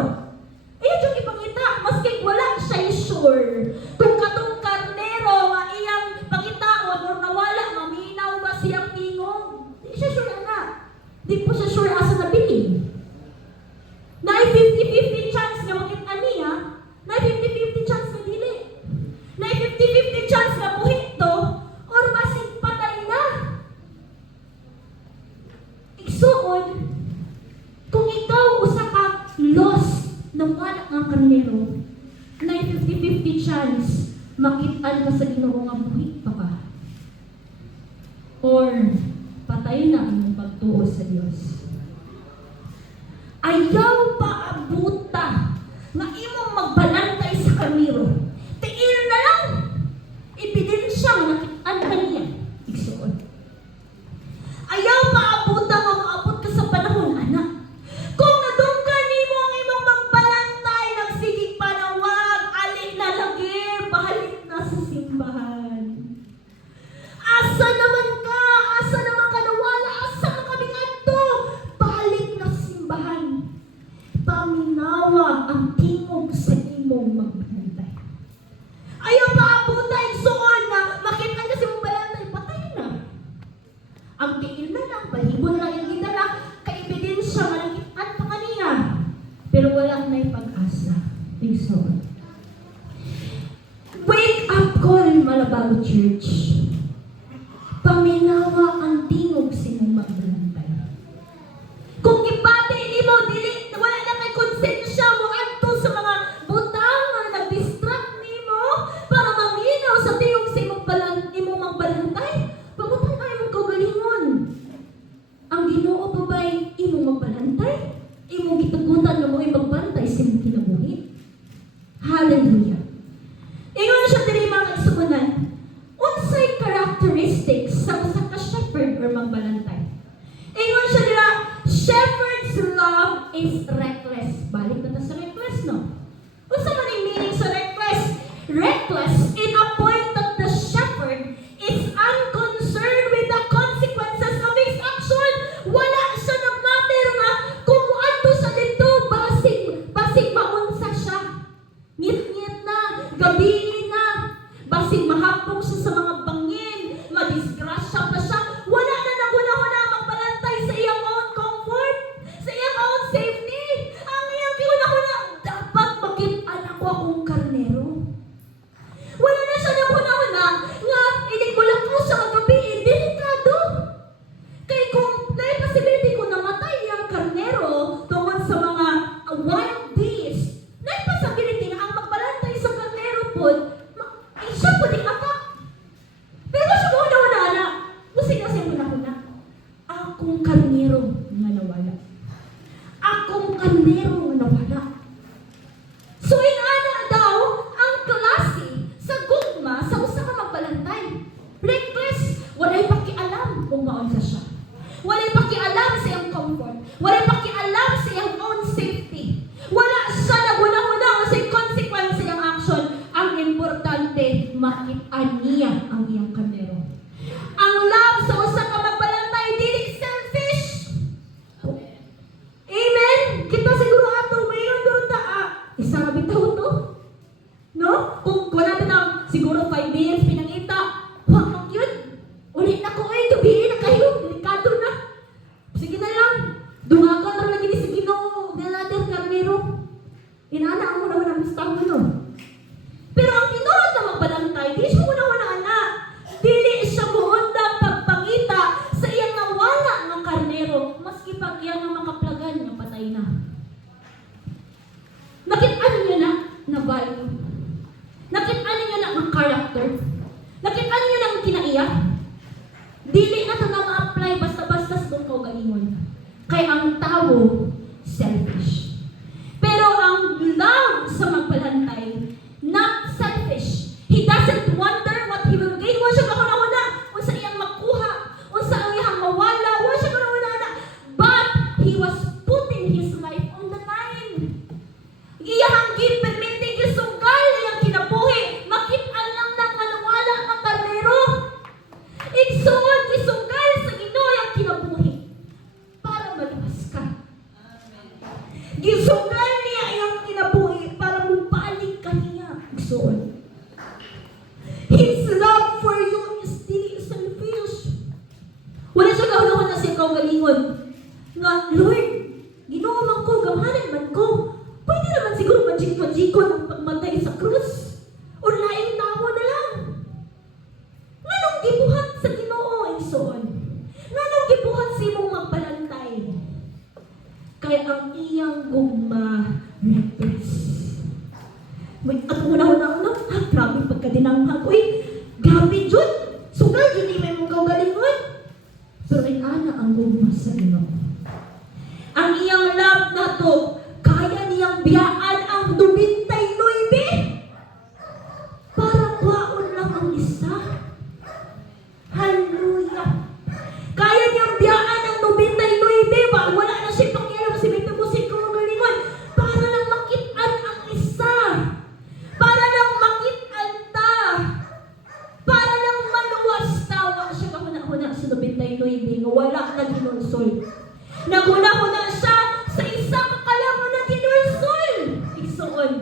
Ayun yung ipangita, maski wala siya sure kung katong karnero nga iyang pangitaon or nawala, maminaw ba siyang tingog. Di siya sure na. Di po siya sure asa nabilin. Na 50-50 chance nga makita niya, na 50-50 chance na dili. Na 50-50 chance na buhit to, or basig patay na. Igsuon, kung ikaw usa ka lost ng wala nga karnero, na 50-50 chance makit-an ka sa Ginoo nga buhit pa ka. Or patay na ang pagtuo sa Dios. Ayaw pa abuta nga imong magbalantay sa karnero. Tiil na lang. Ebidensya nga nakit-an ka niya. Igsuon. Ayaw pa abuta nga maabot ka sa panahon, anak. Kung nadunggan nimo ang imong magbalantay, nagsigig panawag, alik na lagi, balik na sa simbahan. Asa naman ka? Asa naman ka nawala? Asa ka kaming adto? Balik na sa simbahan. Paminawa ang tingog sa imong magbalantay. Ayaw pa abuta, igsuon na makita ka sa imong balantay, patay na. Ang tiil na lang, balibon na lang yung gitara, kaibidensya, malakitan pa kaniya. Pero wala na yung pag-asa. Igsuon. Wake up call, Malabago Church. Paminawa ang tingog sa imong magbalantay. Kung ipati nimo dili wala na kay konsensya mo adto sa mga butang nga nag-distract nimo para maminaw sa tingog sa imong magbalantay, pagutang ay imong kaugalingon. Ang Ginoo pa ba'y imong magbalantay? Imong gitugutan nga mo magbantay Hallelujah. Ingon siya diri mga igsuonan. Unsay characteristics sa usa ka shepherd or magbalantay? Ingon siya dira, shepherd's love is reckless. Balik na ta sa reckless, no? Unsa man ang meaning sa reckless? Reckless in a point that the shepherd is unconcerned with the consequences of his action. Wala siya nag-matter nga kung adto sa dito, basig maunsa siya. Ngit-ngit na, gabi na, basig mahapong siya sa mga bangin, madisgrasya pa siya. Wala na naguna-una magbalantay sa iyang own comfort, sa iyang own safety. Ang iyang kiuna-una, dapat makita ako akong karnero. Wala na siya naguna-una nga, inig-ulang ko siya kagabi, delikado. Kaya kung may possibility ko namatay ang karnero tungkol sa mga wild beasts, may possibility nga ang magbalantay sa karnero po, siya po di atak. Pero siya mo na na, kasi una-una, akong karnero nga nawala. Akong karnero nga nawala. So inana daw ang klase sa gugma sa usa ka magbalantay. Reckless, walay pakialam kung maunsa siya. Walay pakialam sa iyang comfort. Walay pakialam sa iyang own safety. Wala siya naguna-una sa consequence sa iyang action. Ang importante, makita niya ang iyang karnero. Ang love sa usa ka magbalantay dili selfish. Amen. Kita siguro ato mayon doon ta isa ka bitaw to. No? Kung natin na siguro 5 minutes pinangita, wag yun. Ulit na ko gabi na kayo, delikado na. Sige na lang. Dungagan na lagi ni sa Ginoo na natin karnero. Inana ang muna mustang no. Pero ang tinuod na magbalantay, di siya muna anak. Dili siya muundang pagpangita sa iyang nawala ng karnero, maski pag iyang nga makaplagan nga patay na. Nakit-ano niya na value. Nakit-ano niya na ang character. Nakit-ano niya na ang kinaiyak. Dili na ito na ma-apply basta-basta sa kung kaugalingon. Kaya ang tao, selfish. Pero ang love sa magbalantay, not selfish. He doesn't wonder what he will gain. Wa siya kauna-una. Unsa iyang makuha. Unsa ang iyang mawala. Wa siya kauna-una. But he was putting his life on the line. Iyang permitting isugal iyang kinabuhi. Makit-an lang na nawala ang karnero. Igsuon, isugal sa Ginoo ang kinabuhi. Para maluwas ka. Gisugal niya iyang kinabuhi para mubalik ka niya. Igsuon. His love for you is still selfish. Wala siya kauna na siya kaugalingon. Nga, Lord, Ginoo man ko, gamanan man ko. Pwede naman siguro majik-majikon ang pagmatay sa krus. O laing tao na lang. Nganong gibuhat sa Ginoo, Igsoon? Nganong gibuhat sa imong magbalantay? Kaya ang iyang gugma reckless. May at una-una, grabe pagkadinanghan ko grabe Jud! Sugal Jud, may mong kaugalingon. Pero ana ang gugma sa Ginoo. Ang iyang love na to, kaya niyang biyaan ang 29 para kwaon lang ang isa. Hallelujah! Kaya niyang biyaan ang 29 ba? Wala na siya pakialam si Bito Musik kung galingon. Para lang makitaan ang isa. Para lang makitaan ta. Para lang maluwas tawa siya kahuna-huna sa 29 nga wala na ginulsol. Naguna-huna siya sa isa kakalangon na ginulsol. Igsuon.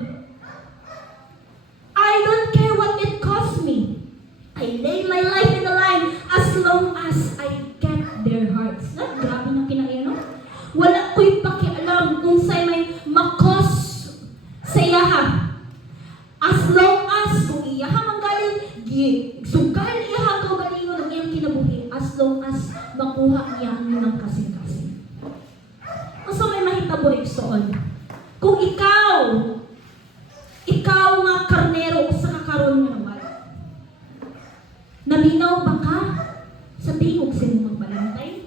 I don't care what it costs me. I lay my life in the line as long as I get their hearts. Grabe na kinaiya, no? Wala ko'y pakialam kung sa'y may makos sa iyaha. As long as kung iyaha manggaling, sugal iyaha ko galingon ang iyang kinabuhi. As long as makuha niya ang ng kasing-kasing. Asa may mahitabo igsoon? Kung ikaw nga karnero sa kakaroon nga naman, naminaw ba ka sa tingog sa imong magbalantay?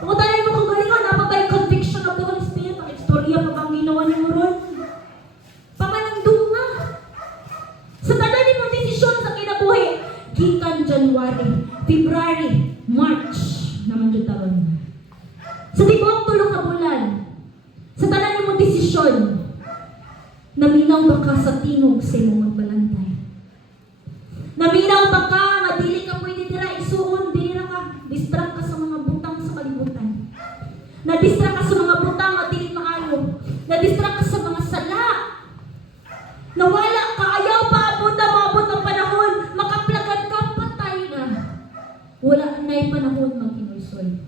Kung tayo mo kung galingan, napabay conviction of the Holy Spirit, ang istorya pa bang ginawa ni mo ron? Naminaw ba ka sa tingog sa imong magbalantay? Naminaw ba ka nga dili ka pwede dira isuon, dili ra ka, distract ka sa mga butang sa kalibutan. Na-distract ka sa mga butang nga dili maayo. Na-distract ka sa mga sala. Nawala ka, ayaw pa abot ang panahon, makaplagan ka, patay na. Wala na'y panahon mag-inulsoy.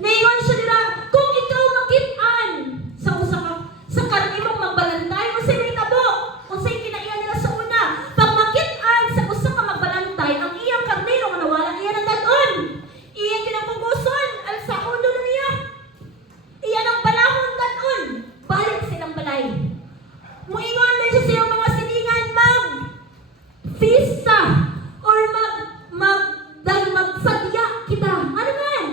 Naingon siya nila, kung ikaw makit-an sa usa ka, sa karni mong magbalantay, o sa may tabo, o sa kinaiya nila sa una, pag makit-an sa usa ka magbalantay, ang iyang karnero nga nawala iya ng daton, iyang kinapuguson, al sa ulo na niya, iyan ang balahon daton, balik silang balay. Muingon na siya sa iyong mga siningan mag-fiesta, or magsadya kita. Ano man?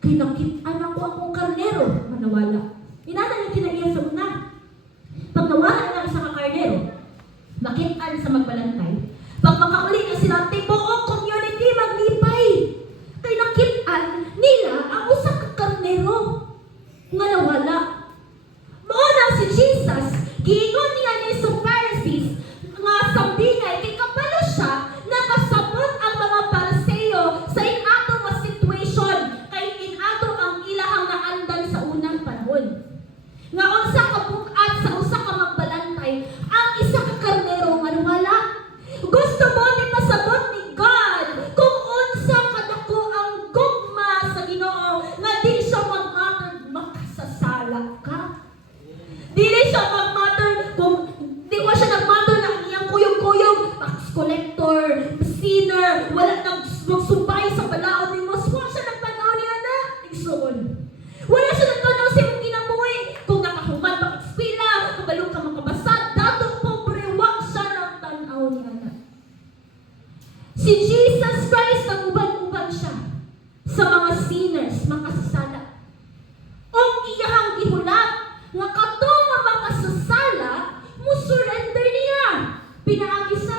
Kaya nakit-an ako akong karnero, manawala. Inana yung kinaiya sa una. Pag nawala na isa ka karnero, makit-an sa magbalantay. Pag makauli na sila, tibuok community maglipay. Kaya nakit-an nila ang usa ka karnero nga nawala. Mao na si Jesus, giingon niya ni sa Pharisees nga sambingay kay kabalo siya nakasabot ang mga Pariseo sa inato nga situation kay inato ang ilahang naandan sa unang panahon. Nga unsa ka bukat sa usa ka magbalantay ang isa ka karnero nga nawala. Gusto mo ni pasabot ni God kung unsa kadako ang gugma sa Ginoo nga di siya mag-matter makasasala ka. Dili siya mag-matter kung di ko siya nag-matter na iyang kuyog-kuyog, tax collector, sinner, wala nang magsubay sa palaon ni Mos. Wala siya nagtanaw niya na, igsoon. Wala siya nagtanaw sa imong ginabuhi. Kung nakahuman ba kaspila, kabalo ka makabasad, dato pobre, wala siya nagtanaw niya na. Si Jesus Christ, nag-uban-uban siya sa mga sinners, makasasala. O iyahang gihulap, nga kato nga makasasala, musurrender niya. Pinaagi sa,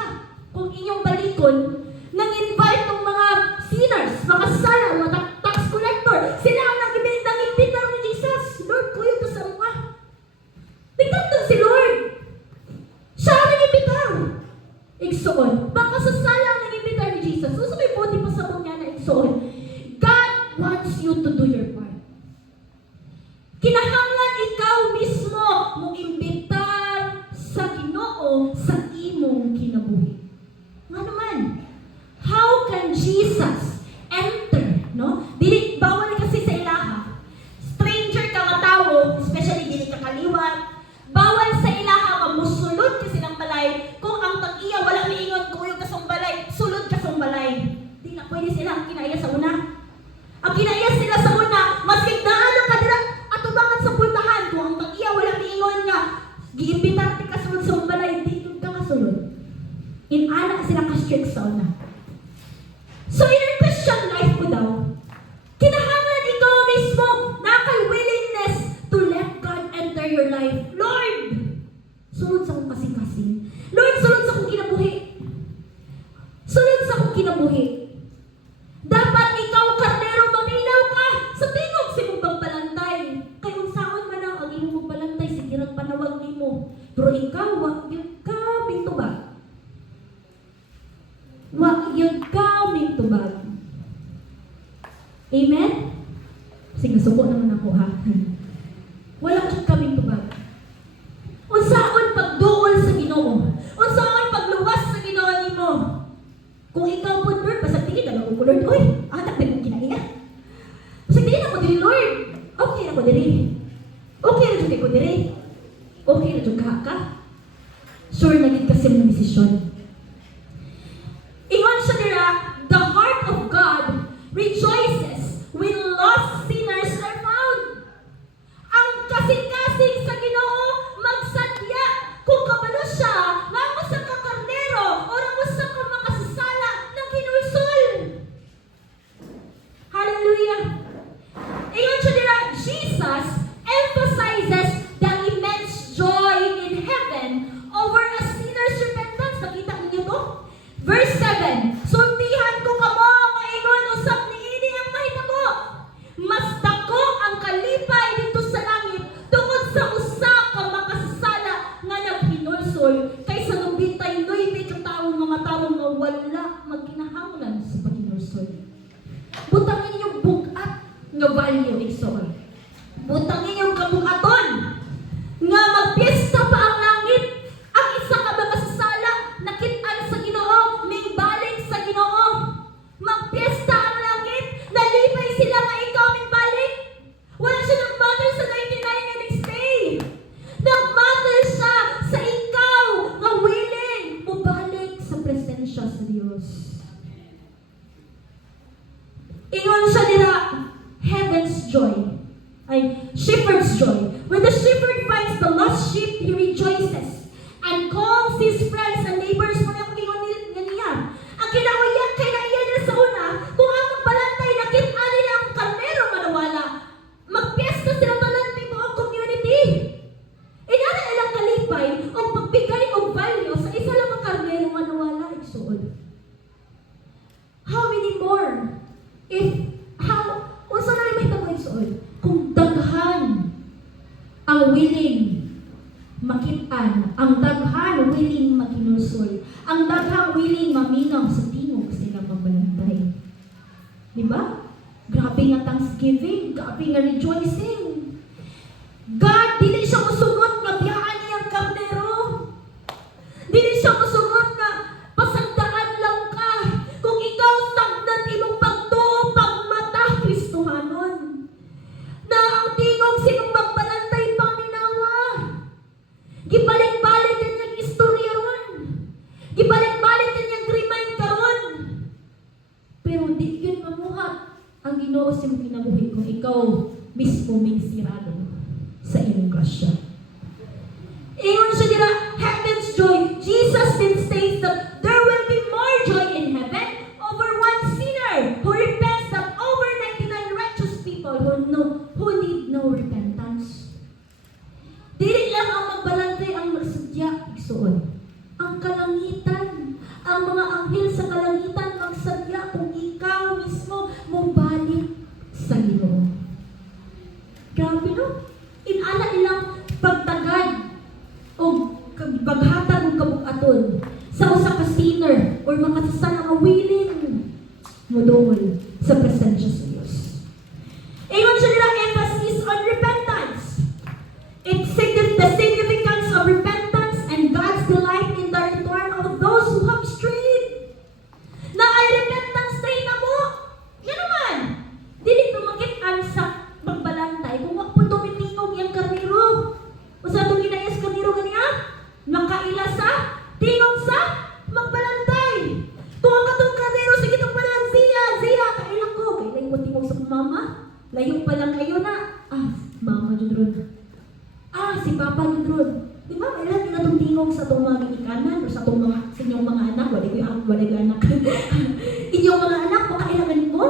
kung inyong balikon, nang invite ng mga sinners, makasasala, mga tax collector, sila ang nang-imbitar ni Jesus. Lord, kuyo ka sa mga. Nagtandang si Lord. Siya ang nag-imbitar. Igsoon, makasasala ang nag-imbitar ni Jesus. So may buti pa sa niya na igsoon. God wants you to do your part. Kinahanglan ikaw mismo mong imbitar sa Ginoo sa imong kinabuhi. Nga naman, how can Jesus enter, no? Dili bawal kasi sa ilaha. Stranger ka nga tawo, especially dili ka kaliwat. Bawal sa ilaha nga musulod ka silang balay. Kung ang tag-iya wala miingon kuyog ka sa balay, sulod ka sa balay. Di na pwede sila ang kinaiya sa una. Ang kinaiya sila sa una, mas kigdaan ka dira atubangan sa puntahan. Kung ang tag-iya wala miingon nga giimbitar ti kasulod sa balay, dito ka kasulod. Inanak sila ka-strict sa una. So in your Christian life ko daw, kinahanglan ikaw mismo na kay willingness to let God enter your life. Lord, sunod sa akong kasing-kasing. Lord, sunod sa akong kinabuhi. Sunod sa akong kinabuhi. Dapat ikaw, karnero, maminaw ka sa tingog sa imong pagbalantay. Kay unsaon man ang imong pagbalantay, sige rang panawag nimo. Pero ikaw, wag yun ka may tubag. Wag yun ka may tubag. Amen? Sige, suko naman ako ha. Wala yun kaming tubag. Unsaon pagduol sa Ginoo? Unsaon pagluwas sa Ginoo nimo? Kung ikaw po, Lord, pasag tingin na lang ko, Lord, oy, anak na kong kinaiya. Pasag tingin ako diri, Lord. Okay na ko diri. Okay na dyan ko diri. Okay na dyan ka. Sure, naging kasi ng desisyon. Ingon siya nila, the heart of God rejoices when lost sinners are found. Ang kasing-kasing sa Ginoo magsadya kung kabalo siya nga usa ka karnero o usa ka makasasala ng kinulsol. Hallelujah. Ingon siya nila, Jesus emphasizes the immense joy in heaven over a sinner's repentance. Nakita kayo igsoon. Butang inyong kabukaton nga magpiesta pa ang langit. Ang isa ka makasasala nakit-an sa Ginoo, may balik sa Ginoo. Magpiesta ang langit, nalipay sila nga ikaw may balik. Wala siya nag-matter sa 99 nga nag-stay. Nag-matter siya sa ikaw nga willing mubalik sa presensya sa Dios. Ingon siya nila, heaven's joy. Ay, shepherd's joy. When the shepherd finds the lost sheep, he rejoices and calls his friends and neighbors. Mga ingon niya. Ang kinauyan kay naiya niya sa una, kung ang magbalantay nakita nila ang karnero manawala. Magpiesta sila tanan ng buong community. Inana ilang kalipay o pagbigay o value sa isa lang ang karnero manawala. Igsuon. How many more? Unsa na rin may tawag igsuon? Kung daghan ang willing makitaan, ang daghan willing makinulsoy, ang daghan willing maminaw sa tingog sila mabalantay. Di ba? Grabe nga thanksgiving, grabe nga rejoicing. God, dili siya musugot nga biyaan niyang karnero. Dili siya musugot nga pasagdaan lang ka. Kung ikaw sagdan imong pagtuo, pagmata, Kristohanon. Na ang tingog sinong magbalantay paminawa. Gibalik-balik din yung istorya ron. Gibalik-balik din yung remind karon. Pero di yun mamuhat ang Ginoo sa imong kinabuhi kung ikaw mismo may sirado sa imong grasya. Ingon siya nila, heaven's joy. Jesus then states that there will be more joy in heaven over one sinner who repents than over 99 righteous people who need no repentance. Dili lang ang magbalantay ang magsadya, igsuon. Ang kalangitan, ang mga anghel sa kalangitan magsadya kung ikaw mismo mobalik sa Ginoo. Grabe no? Inala ilang pagtagad o paghatag ng kabukaton sa usa ka sinner or makasasala nga willing modol sa presensya sa Dios. Ingon siya nila emphasis on repentance. The significance of repentance and God's delight in the return of those who have strayed. Na ay repentance tayo na mo. Yan naman. Dili tumakit-an sa pagbalantay kung wag po tumitingog yung karniro. O sa itong ginayas karniro ganiya, nakaila sa tingog sa magbalantay. Kung ang katong karniro, sige itong palang Zia, kailan ko. Kailan ko tingog sa mama. Layo pa lang kayo na. Mama Judron. Si Papa Judron. Di ba, kailan na itong tingog sa itong mga ginikanan o sa itong mga, sa inyong mga anak. Wala ko anak. Inyong mga anak, makailangan mo?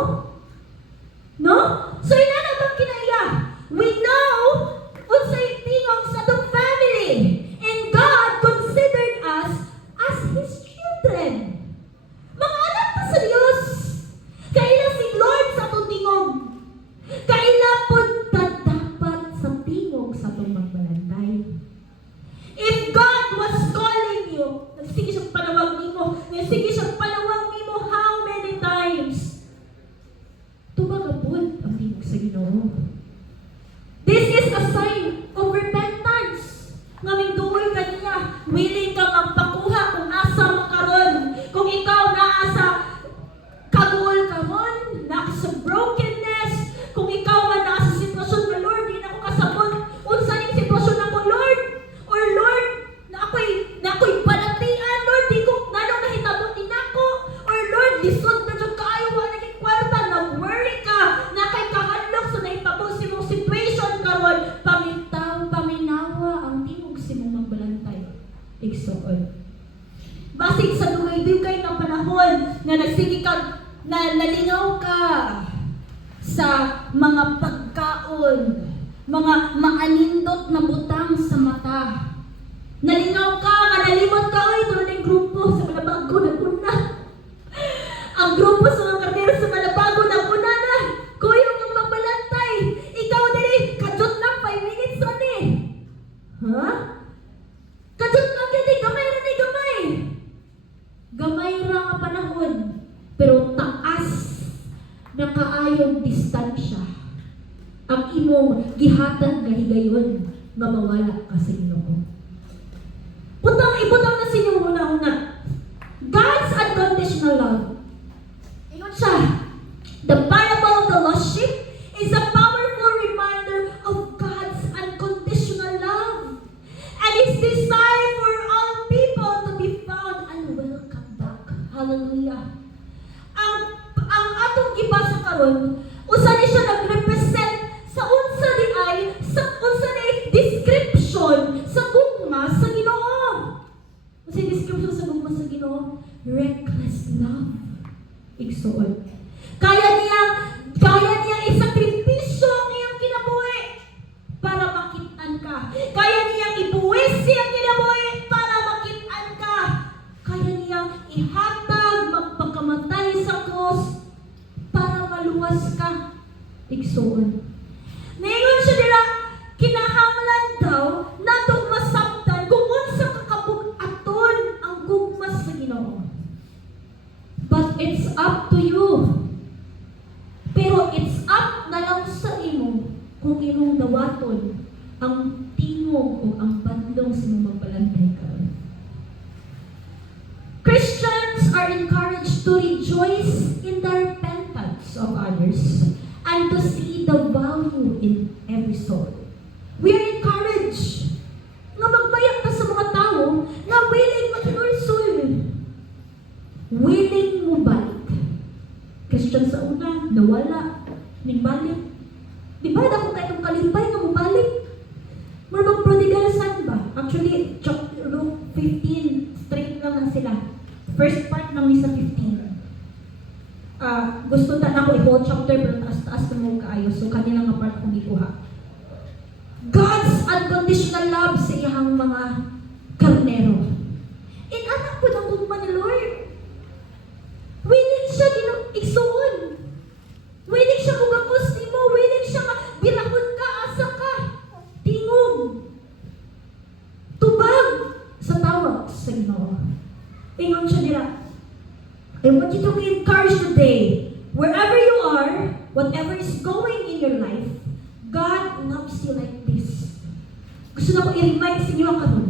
No? So, inanabang kinaiya. We know unsay tingog sa itong family. And God considered us as His children. Mga anak pa sa Diyos. Kailan si Lord sa itong tingog. Kailan po dapat sa tingog sa itong magbalantay. If God was calling you, nagsige siyang panawag nimo, how many times? Tumagabot ang tingog sa Ginoo. This is a sign of repentance. Ngaming duoy kaniya, willing ka magpakuha kung asa makaron. Kung ikaw naasa kaguol karon, naasa brokenness, kung ikaw man nasa sitwasyon na Lord, di na ako kasabot, unsa ning sitwasyon ako Lord? Or Lord, na ako'y balatian, Lord, di ko nanong nahitabo din ako. Or Lord, lisod na dyan kaayo, wala naging kwarta, nag-worry ka, na kay kahalok, so naitabo si mong situation karon, paminawa ang tingog si mong magbalantay. Igsoon. Basig sa dugay-dugay ng panahon na nagsige ka, na nalingaw ka sa mga pagkaon, mga maanindot na butang sa mata. Nalingaw ka, nalimot ka, ito na yung grupo sa Malabago na kuna. Ang grupo sa mga karnero sa Malabago na kuna na. Kuyong yung magbalantay. Ikaw dali, kajot lang 5 minutes on eh. Ha? Kajot lang yan eh, gamay ra ni gamay. Gamay ra nga panahon. Pero taas na kaayong distansya. ang imong gihatag nga higayon nga mawala ka sa Ginoo. Ibutang na sa inyo una-una. God's unconditional love. Ingon siya, the parable of the lost sheep is a powerful reminder of God's unconditional love and His desire for all people to be found and welcome back. Hallelujah. Ang atong gibasa karon, usa ni siya nag-represent sa unsa di ay description sa gugma sa Ginoo. Unsa description sa gugma sa Ginoo? Reckless love. Igsuon. Kaya niya isakripisyo ang iyang kinabuhi para makitaan ka. Kaya niya ibuwis siyang kinabuhi para makitaan ka. Kaya niya ihatag, magpakamatay sa krus para maluwas ka. Igsuon. Ningon siya nila, kinahanglan daw natong masabtan kung unsa kakabug-aton ang gugma sa Ginoo. But it's up to you. Pero it's up na lang sa imo kung imong dawaton ang tingog o ang bandong sa imong magbalantay karon. Christians are encouraged to rejoice in the repentance of others and to see the value in every soul. We are encouraged na magbayag ta sa mga tao na willing mag-inulsul. Willing mo balik. Christian sa una, nawala, ning balik. Di ba na kung kaitong kalipay na mo balik? Marabang prodigal son ba? Actually, Luke 15, straight lang sila. First part ng Misa 15. Gusto na ako i-whole chapter pero taas-taas na mo kaayo. So, kanilang nga part kong ikuha. God's unconditional love sa iyang mga karnero. Anak ko ng gugma ni Lord. Willing siya igsuon. Willing siya mugakos ni mo. Willing siya birahon ka, asa ka. Tingog. Tubag sa tawag sa Ginoo. Ingon siya nila, I want you to be encouraged today. Wherever you are, whatever is going in your life, God loves you like this. Gusto na ko i-remind sa inyo ang karon.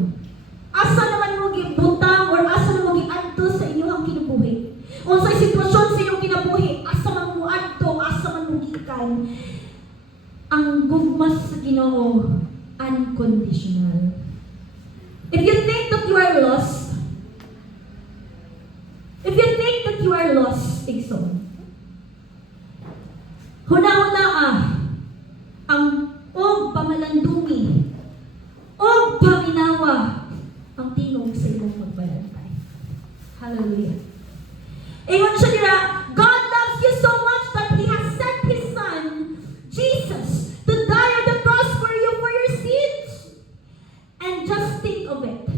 Asa naman mo gibutang or asa naman mo giadto sa inyong kinabuhi. O sa sitwasyon sa inyong kinabuhi, asa man mo adto, asa man mo gikan. Ang gugmas sa Ginoo, unconditional. If you think that you are lost, Igsoon. Huna-huna ang pamalandungi, paminawa, ang tingog sa imong magbalantay. Hallelujah. Ingon siya nila, God loves you so much that He has sent His Son, Jesus, to die on the cross for you for your sins. And just think of it.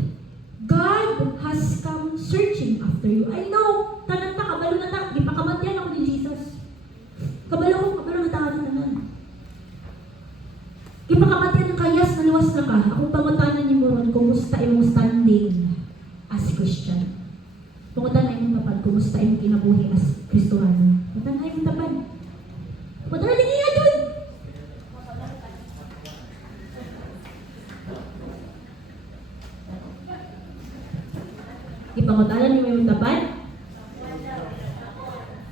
God has come searching after you. I know, tanan ta, kabalo na ta, ipakamatyan ako ni Jesus. Kabalo na ta, tanan. Ipakamatyan ng kayas, naluwas na ka. Akong pangutanan ni Moron, kumusta imong standing as Christian? Pangutanan imong tapad, kumusta imong kinabuhi as Kristohano? Pangutanan imong tapad. Pangutanan niya doon. Ipangutanan niyo imong tapad?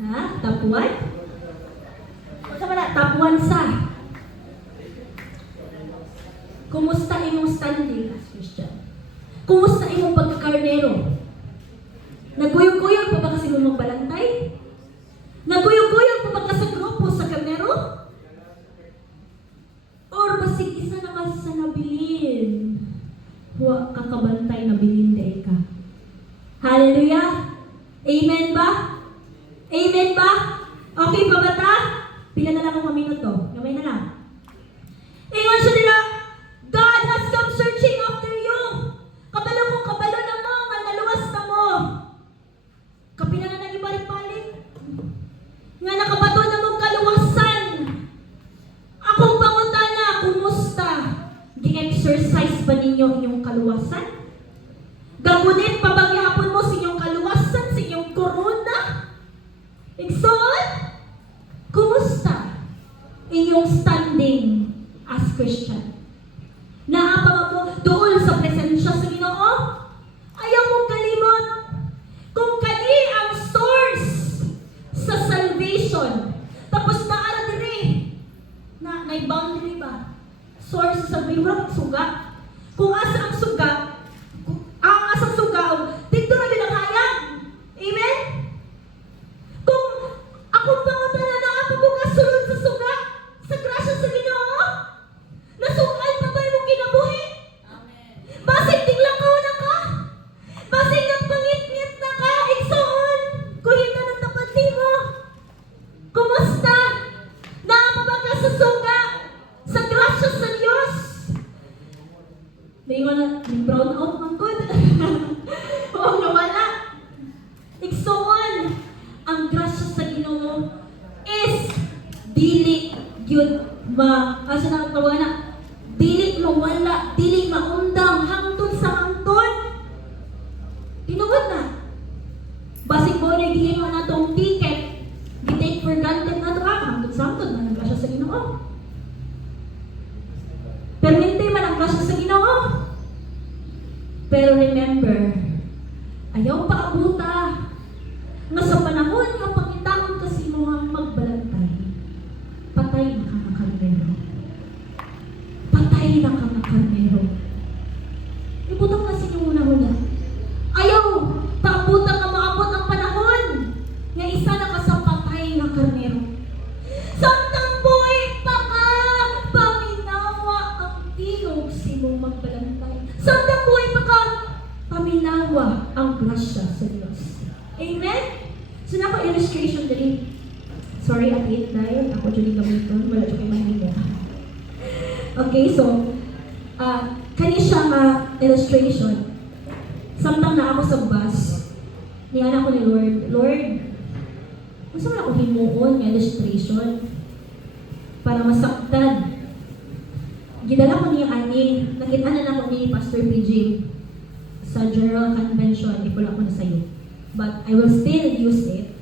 Ha? Tapuan? Kung wala, tapuan sa. Kumusta imong standing as Christian? Kumusta imong pagkakarnero? Nagkuyog-kuyog pa ba kasi imong balantay? Nagkuyog-kuyog pa ba kasi grupo sa karnero? Or basig isa na kasi sa nabilin? Huwag kakabantay na bilin day ka. Hallelujah! Amen ba? Amen ba? Okay pa ba ta? Pila na lang ang minuto. Gamay na lang. Ingon siya nila, God has come searching after you. Kabalo na mo, nga naluwas na mo. Kapila na nang ibalik-balik. Nga nakabato na mong kaluwasan. Akong pangutana, kumusta? Gi-exercise ba ninyo inyong kaluwasan? Gamunin pa ba gihapon mo sa inyong kaluwasan, sa inyong korona? Igsoon? Kumusta inyong standing Christian. Naapa mo doon sa presensya sa Ginoo. Ayaw mong kalimot. Kung kani ang source sa salvation, tapos naara dire, na may boundary ba? Source sa salvation, wala suga. Kung asa ang suga, ang asang suga, dito na binanghayan. Amen? Kung akong pangutanan na ako kung kasulod sa suga, sa grasya sa Ginoo, nasugal pa ba yung kinabuhi? Basig tinglang ka na ka? Basig nagpangit-ngit na ka? Igsoon? Kuhita ng tapat mo? Kumusta? Naapabag ka sa suga? Sa grasya sa Diyos? May na, may brown out man good. Oo, nawala. Igsoon, ang grasya sa Ginoo is dili yun asa na tawagan na, dili mawala, dili maundang hangtod sa hangtod. Tinuod na. Basig mo na gihin mo na tong ticket, gi-take for granted na ito, hangtod sa hangtod, man ang grasya sa Ginoo. Permente man ang grasya sa Ginoo. Pero remember, ayaw pa abuta nga sa panahon nga pangitaon kasi mo ang magbalantay, patay na ka ng karnero. Patay na ka ng karnero. Ibutang na sinuna-huna. Ayaw, paabutang nga maabot ang panahon nga isa na ka sa patay na karnero. Samtang buhay pa ka, paminawa ang tinog si mong magbalantay. Samtang buhay pa ka, paminawa ang grasya sa Diyos. Amen? So, nako illustration dali. Sorry, at 8 dahil ako dyan gamiton. Wala dyan kayo mahina. Okay, so, kani siya nga illustration. Samtang na ako sa bus, niyan ako ni Lord, Lord, gusto mo na ako himuon nga illustration para masaktan. Gidala ko niya ani, nakita na ako ni Pastor PJ sa General Convention, ipula ko na sa iyo. But I will still use it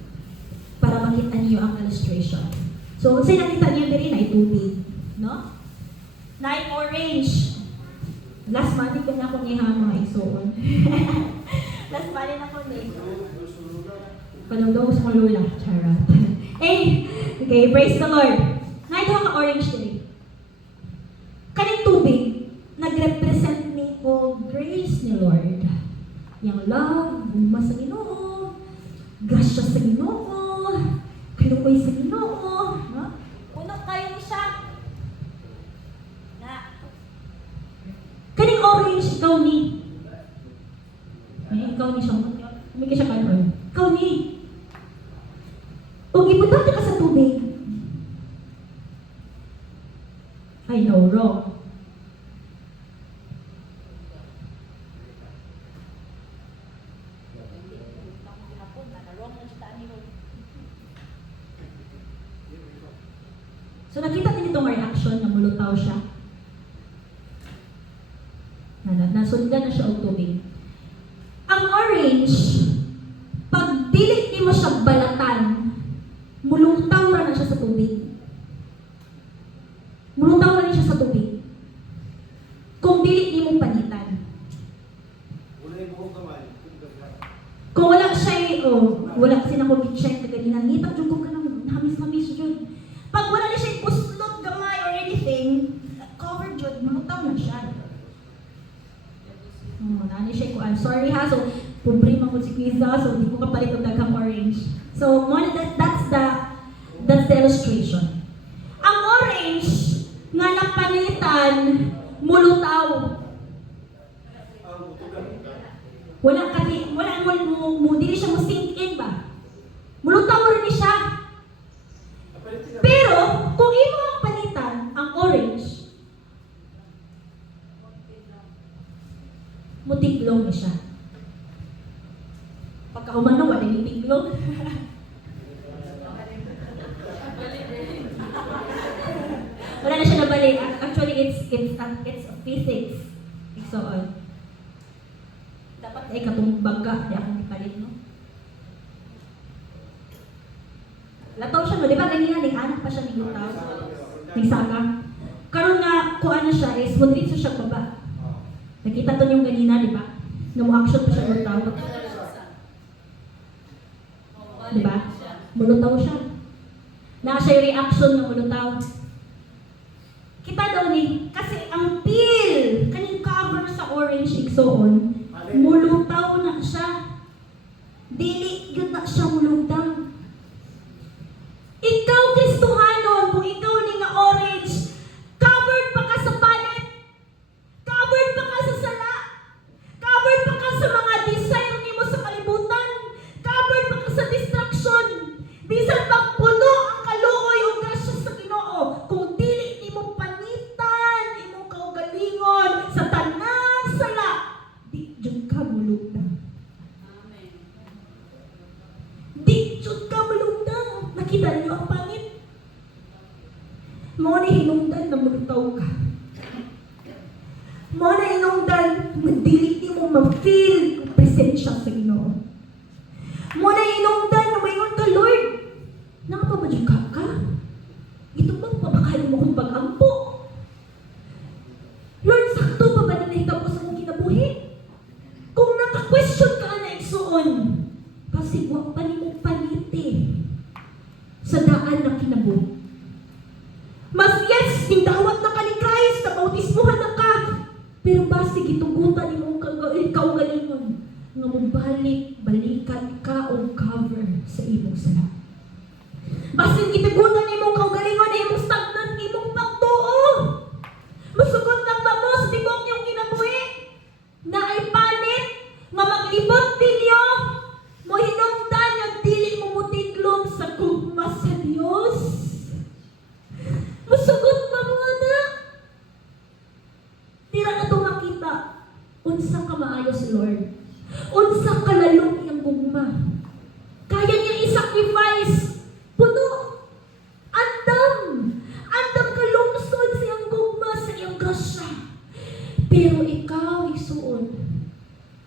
para makita niyo ang illustration. So, kung sa'yo nakita niyo din ay tubig. No? Na orange. Last month ko na ako niya mga igsoon. Last month na ako niya. Panong sa mga lula. Charot. Okay, praise the Lord. Naito ka orange din. Kaning tubig, nag-represent ni o grace ni Lord. Yang love, buma sa Ginoo, grasya sa Ginoo, kaluoy sa Ginoo, no? Uno kayo ni siya. Na. Kaning orange, ikaw ni. Ikaw ni siya. May siya kanon. Ikaw ni. Kung ipunta ka sa tubig, I know, wrong. So nakita din itong reaction na mulutaw siya. Nasundan na siya og tubig. Ang orange, pag dili mo siya balatan, mulutaw ra na siya sa tubig. Mulutaw ra siya sa tubig. Kung dili mo panitan. Kung wala siya, wala kasi na ko gi-check na ganina, ngita jud ko kanang hamis-hamis jud. Pag wala na siya puslot gamay or anything, covered jud, mulutaw na siya. Nani siya ko, I'm sorry ha, so pumbre man ko si Quiza, so di ko kapalit og daghang orange. So that's the illustration. Ang orange nga napanitan mulutaw. Wala mo dili siya mo sink in ba? Mulutaw rin siya. Pero kung imo ang panitan ang orange, mutiglong ni siya. Pagkahuman wala ni tiglong. Wala na siya nabalik. Actually, it's physics. So, dapat ay katong baga di akong ipalit, no? Lataw siya, no? Di ba ganyan, anak pa siya ni Lutaw? Ni Saga. Karon nga, kuha na siya is, mundritso siya baba. Nakita to yung ganina, di ba? Na mo-action pa siya mulutaw. Di ba? Mulutaw siya. Na siya yung reaction na mulutaw. Kita daw ni, kasi ang peel, kaning cover sa orange igsoon, mulutaw na siya. Dili yun na siya mulutaw. Ikaw, Kristohanon, kung ikaw ni nga orange, covered pa ka sa palit, covered pa ka sa sala, covered pa ka sa mga desire ni mo sa kalibutan, covered pa ka sa distraction. Bisan pagpuno ang kaluoy o grasya sa Ginoo, kung dili ni mo panitan, imong kaugalingon sa tanang sala, di jud ka mulugdan. Di jud ka mulugdan. Nakita niyo ang pangit? Mo na hinungdan na mulutaw ka. Mo na hinungdan na dili ni mo ma-feel ang presensya sa Ginoo. Mo na hinungdan na mayon ka, Lord. Nakapamadyo ka? Ito bang pabakain mo kong pag-ampo? Lord, sakto pa ba na nahitap ko sa mong kinabuhi? Kung naka-question ka na igsuon, kasi wag pa ni mong paniti sa daan na kinabuhi. Mas yes, gindawat na ka ni Christ, nabautismuhan na ka, pero basi gitugutan ni mong kaugalingon nga mong balikan ka o cover sa imong sala. Basin gitugutan ni mong kaugalingon, imong stagnant, imong pagtuo. Masugot lang ba mo sa tibok yung kinabuhi na ay palit nga maglibot ninyo mo hinungdan nga dili mo mutiglom sa gugma sa Dios. Masugot pa mo na. Tira na ito makita. Unsa ka maayo si Lord. Unsa ka lalong iyang gugma. Kaya niya i-sacrifice. Puno. Andam. Andam ka lungsod sa iyang gugma, sa iyang grasya. Pero ikaw, isuon,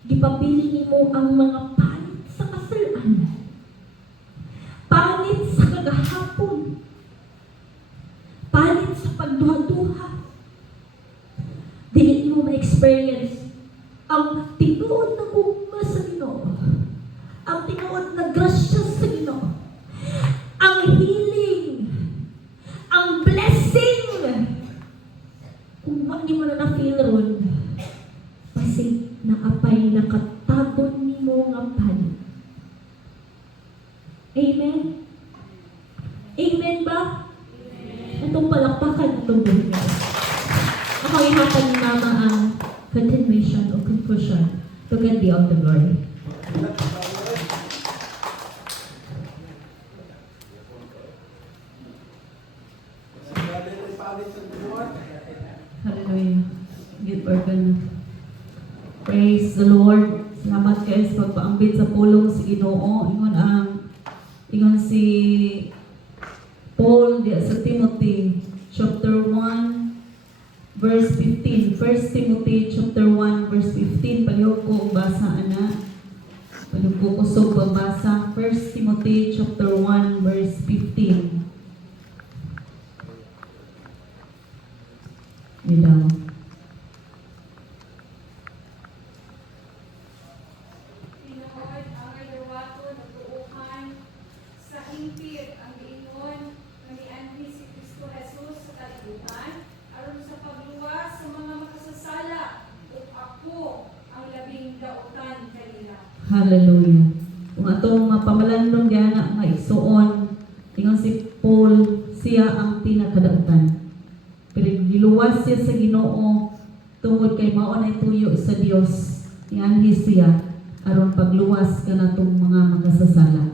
gipapili mo ang mga panit sa kasalan. Panit sa kagahapon. Panit sa pagduha-duha. Dili mo ma-experience ang tinuod na gugma sa Ginoo. Ang tinuod na grasya sa Ginoo. Ang healing. Ang blessing. Kung di mo na na-feel ron, kasi naapay nakatabon ni mo nga panit. Amen? Amen ba? Itong palakpakan itong buhay. Ako ihatan ni Mama ang continuation o conclusion to God be all the glory. Hallelujah. Give organ. Praise the Lord. Salamat kayo sa pagpaambit sa pulong si Ginoo. Ingon si Paul di sa Timothy chapter 1 verse 15. 1 Timothy chapter 1 verse 15. Palihog ko basa ana. Palihog ko kusog pagbasa. 1 Timothy chapter 1 verse 15. Daw. Tinood ang ayuwato ng tuuhan sa impir ang giingon nga nianhi si Kristo Jesus sa kalibutan aron sa pagluwas sa mga makasasala ug ako ang labing dautan kanila. Hallelujah. Kung atong mapamalandong gana nga igsuon, ingon si Paul, siya ang pinakadautan. Pero giluwas siya sa Ginoo tungod kay mao nay tuyo sa Dios. Ianhi siya aron pagluwas kanatong mga makasasala.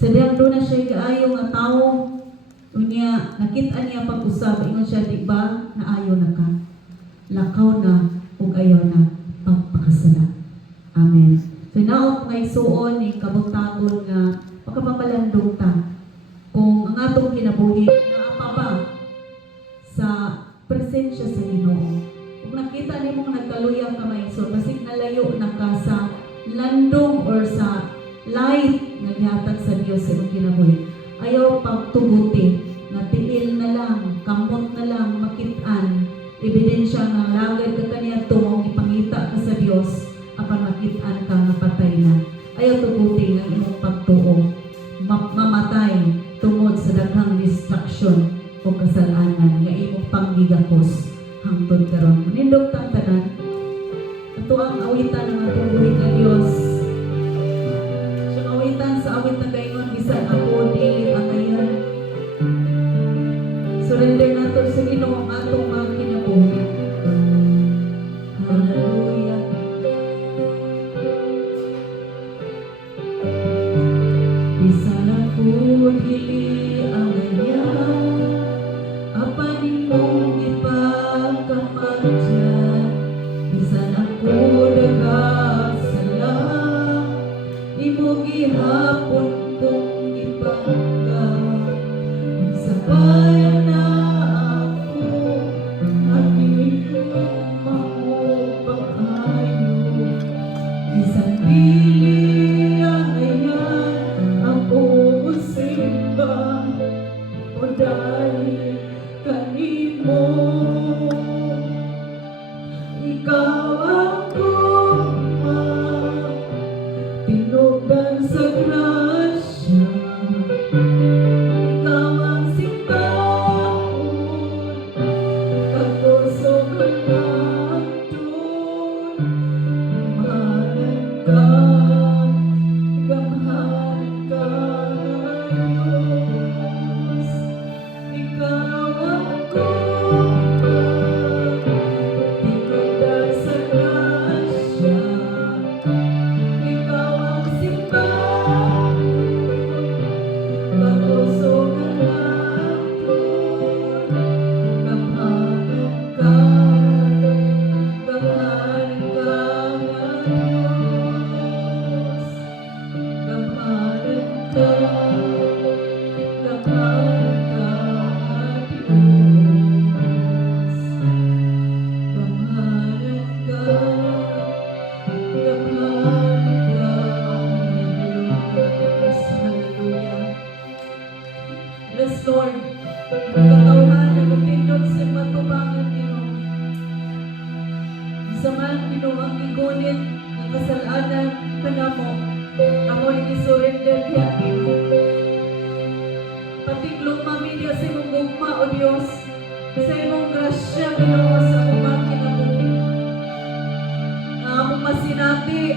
Sa diyang doon na siya kaayo nga tawo, unya nakita niya pag-usab, ingon siya, di ba, naayo na ka. Lakaw na ug ayaw na pagpakasala. Amen. So naot nga isuon ni kabutagon nga pagkapamalandong ta. Kung ang atong kinabuhi naapa ba sa presensya sa Ginoo. Kung nakita nimo nagkaluyang kamay, so basig nalayo na ka sa landong or sa light nga gihatag sa Dios sa imong kinabuhi. Ayaw pagtuguti, na tiil na lang, kamot na lang, makit-an, ebidensya nga lagad ka kaniya tumong ipangita ka sa Dios apan makit-an ka nga patay na. Ayaw tuguting ang imong pagtuo mamatay tungod sa daghang distraction o kasalanan nga imong panggigakos hangtod karon. Nindot tang tanan. Ato ang awitan ng atong buhi nga Dios. Sa awitan sa awit na gayon bisan ako dili angayan. Surrender nato sa Ginoo ang atong mga kinabuhi. Hallelujah. Bisan ako dili angayan, apan imong ipagkamadya. Bisan ako daghasala, imong gihapon kong ipangga. Sabay na ako, at imong mahupakayo. Bisan dili angayan, ako usimba o dahil kanimo. Ikaw ang kuma, tinugdan sa grasya. Ikaw ang simbahon, kagusog ang hangtod. Gamahalan ka, Diyos. Ikaw ang kuma, tinugdan sa grasya. Ikaw ang simbahon, kagusog ang hangtod. Gamahalan ka, Diyos. Gamahalan ka, Hallelujah. Bless Lord, katawhan na magpindot sa matubangan Ginoo. Sa man Ginoo ang igunit ng kasalanan kanamo, ako i-surrender diha Ginoo. Patiklong mamilya sa imong gugma o Dios, sa imong grasya Ginoo sa akong kinabuhi. Nga among masinati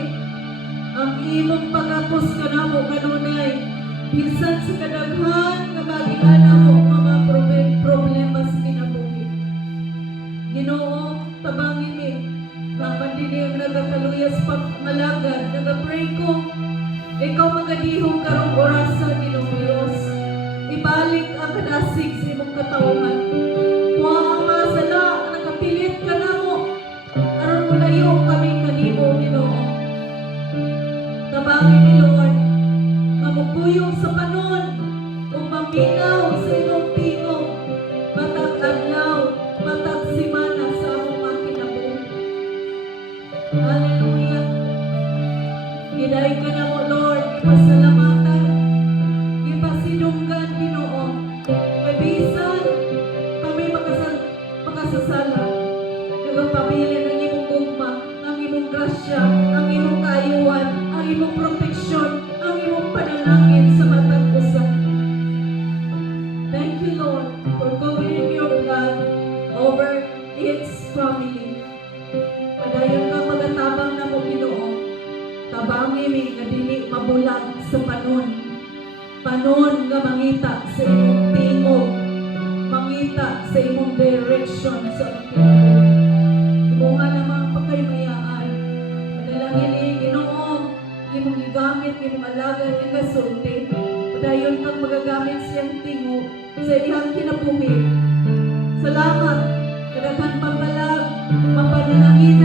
ang imong pagkakos kanamo kanunay, bisan sa kadaghan nga magian mo mga problema sa kinabuhi. Ginoo, tabangin mi, naman din yung nagakaluyas pagmalagad, nagapray ko, ikaw magadihong karong orasa, Ginoo Dios. Ibalik ang kanasig sa imong katawhan. Kuha ang mga sala, nakapilit ka na mo, aron mo layo kami kanimo, Ginoo. Tabangin ni Lord, mamuguyong sa panon, kung maminaw sa imong tingog, matag adlaw, matag simana sa among mga kinabuhi. Hallelujah. Giday ka na mo, Lord, ipasalamatan, ipasidunggan, Ginoo. Kay bisan kami makasasala, nagapamili ng imong gugma, ang imong grasya, ang imong kaayuhan, ang imong proteksyon, ang imong panalangin sa matag usa. Thank you, Lord, for covering your blood over its family. Padayon ka magatabang na mo, Ginoo. Tabangi mi nga dili mabulag sa panon. Panon nga mangita sa imong tingog, mangita sa imong direction sa kinabuhi. Imuha na mga pagkaymayaan. Padalangin ni Ginoo, imong igamit, imong alagad, ang kasulti. Padayon kang magagamit siyang tingog sa iyang kinabuhi. Salamat, kadaghan pagbalag, mapanalangin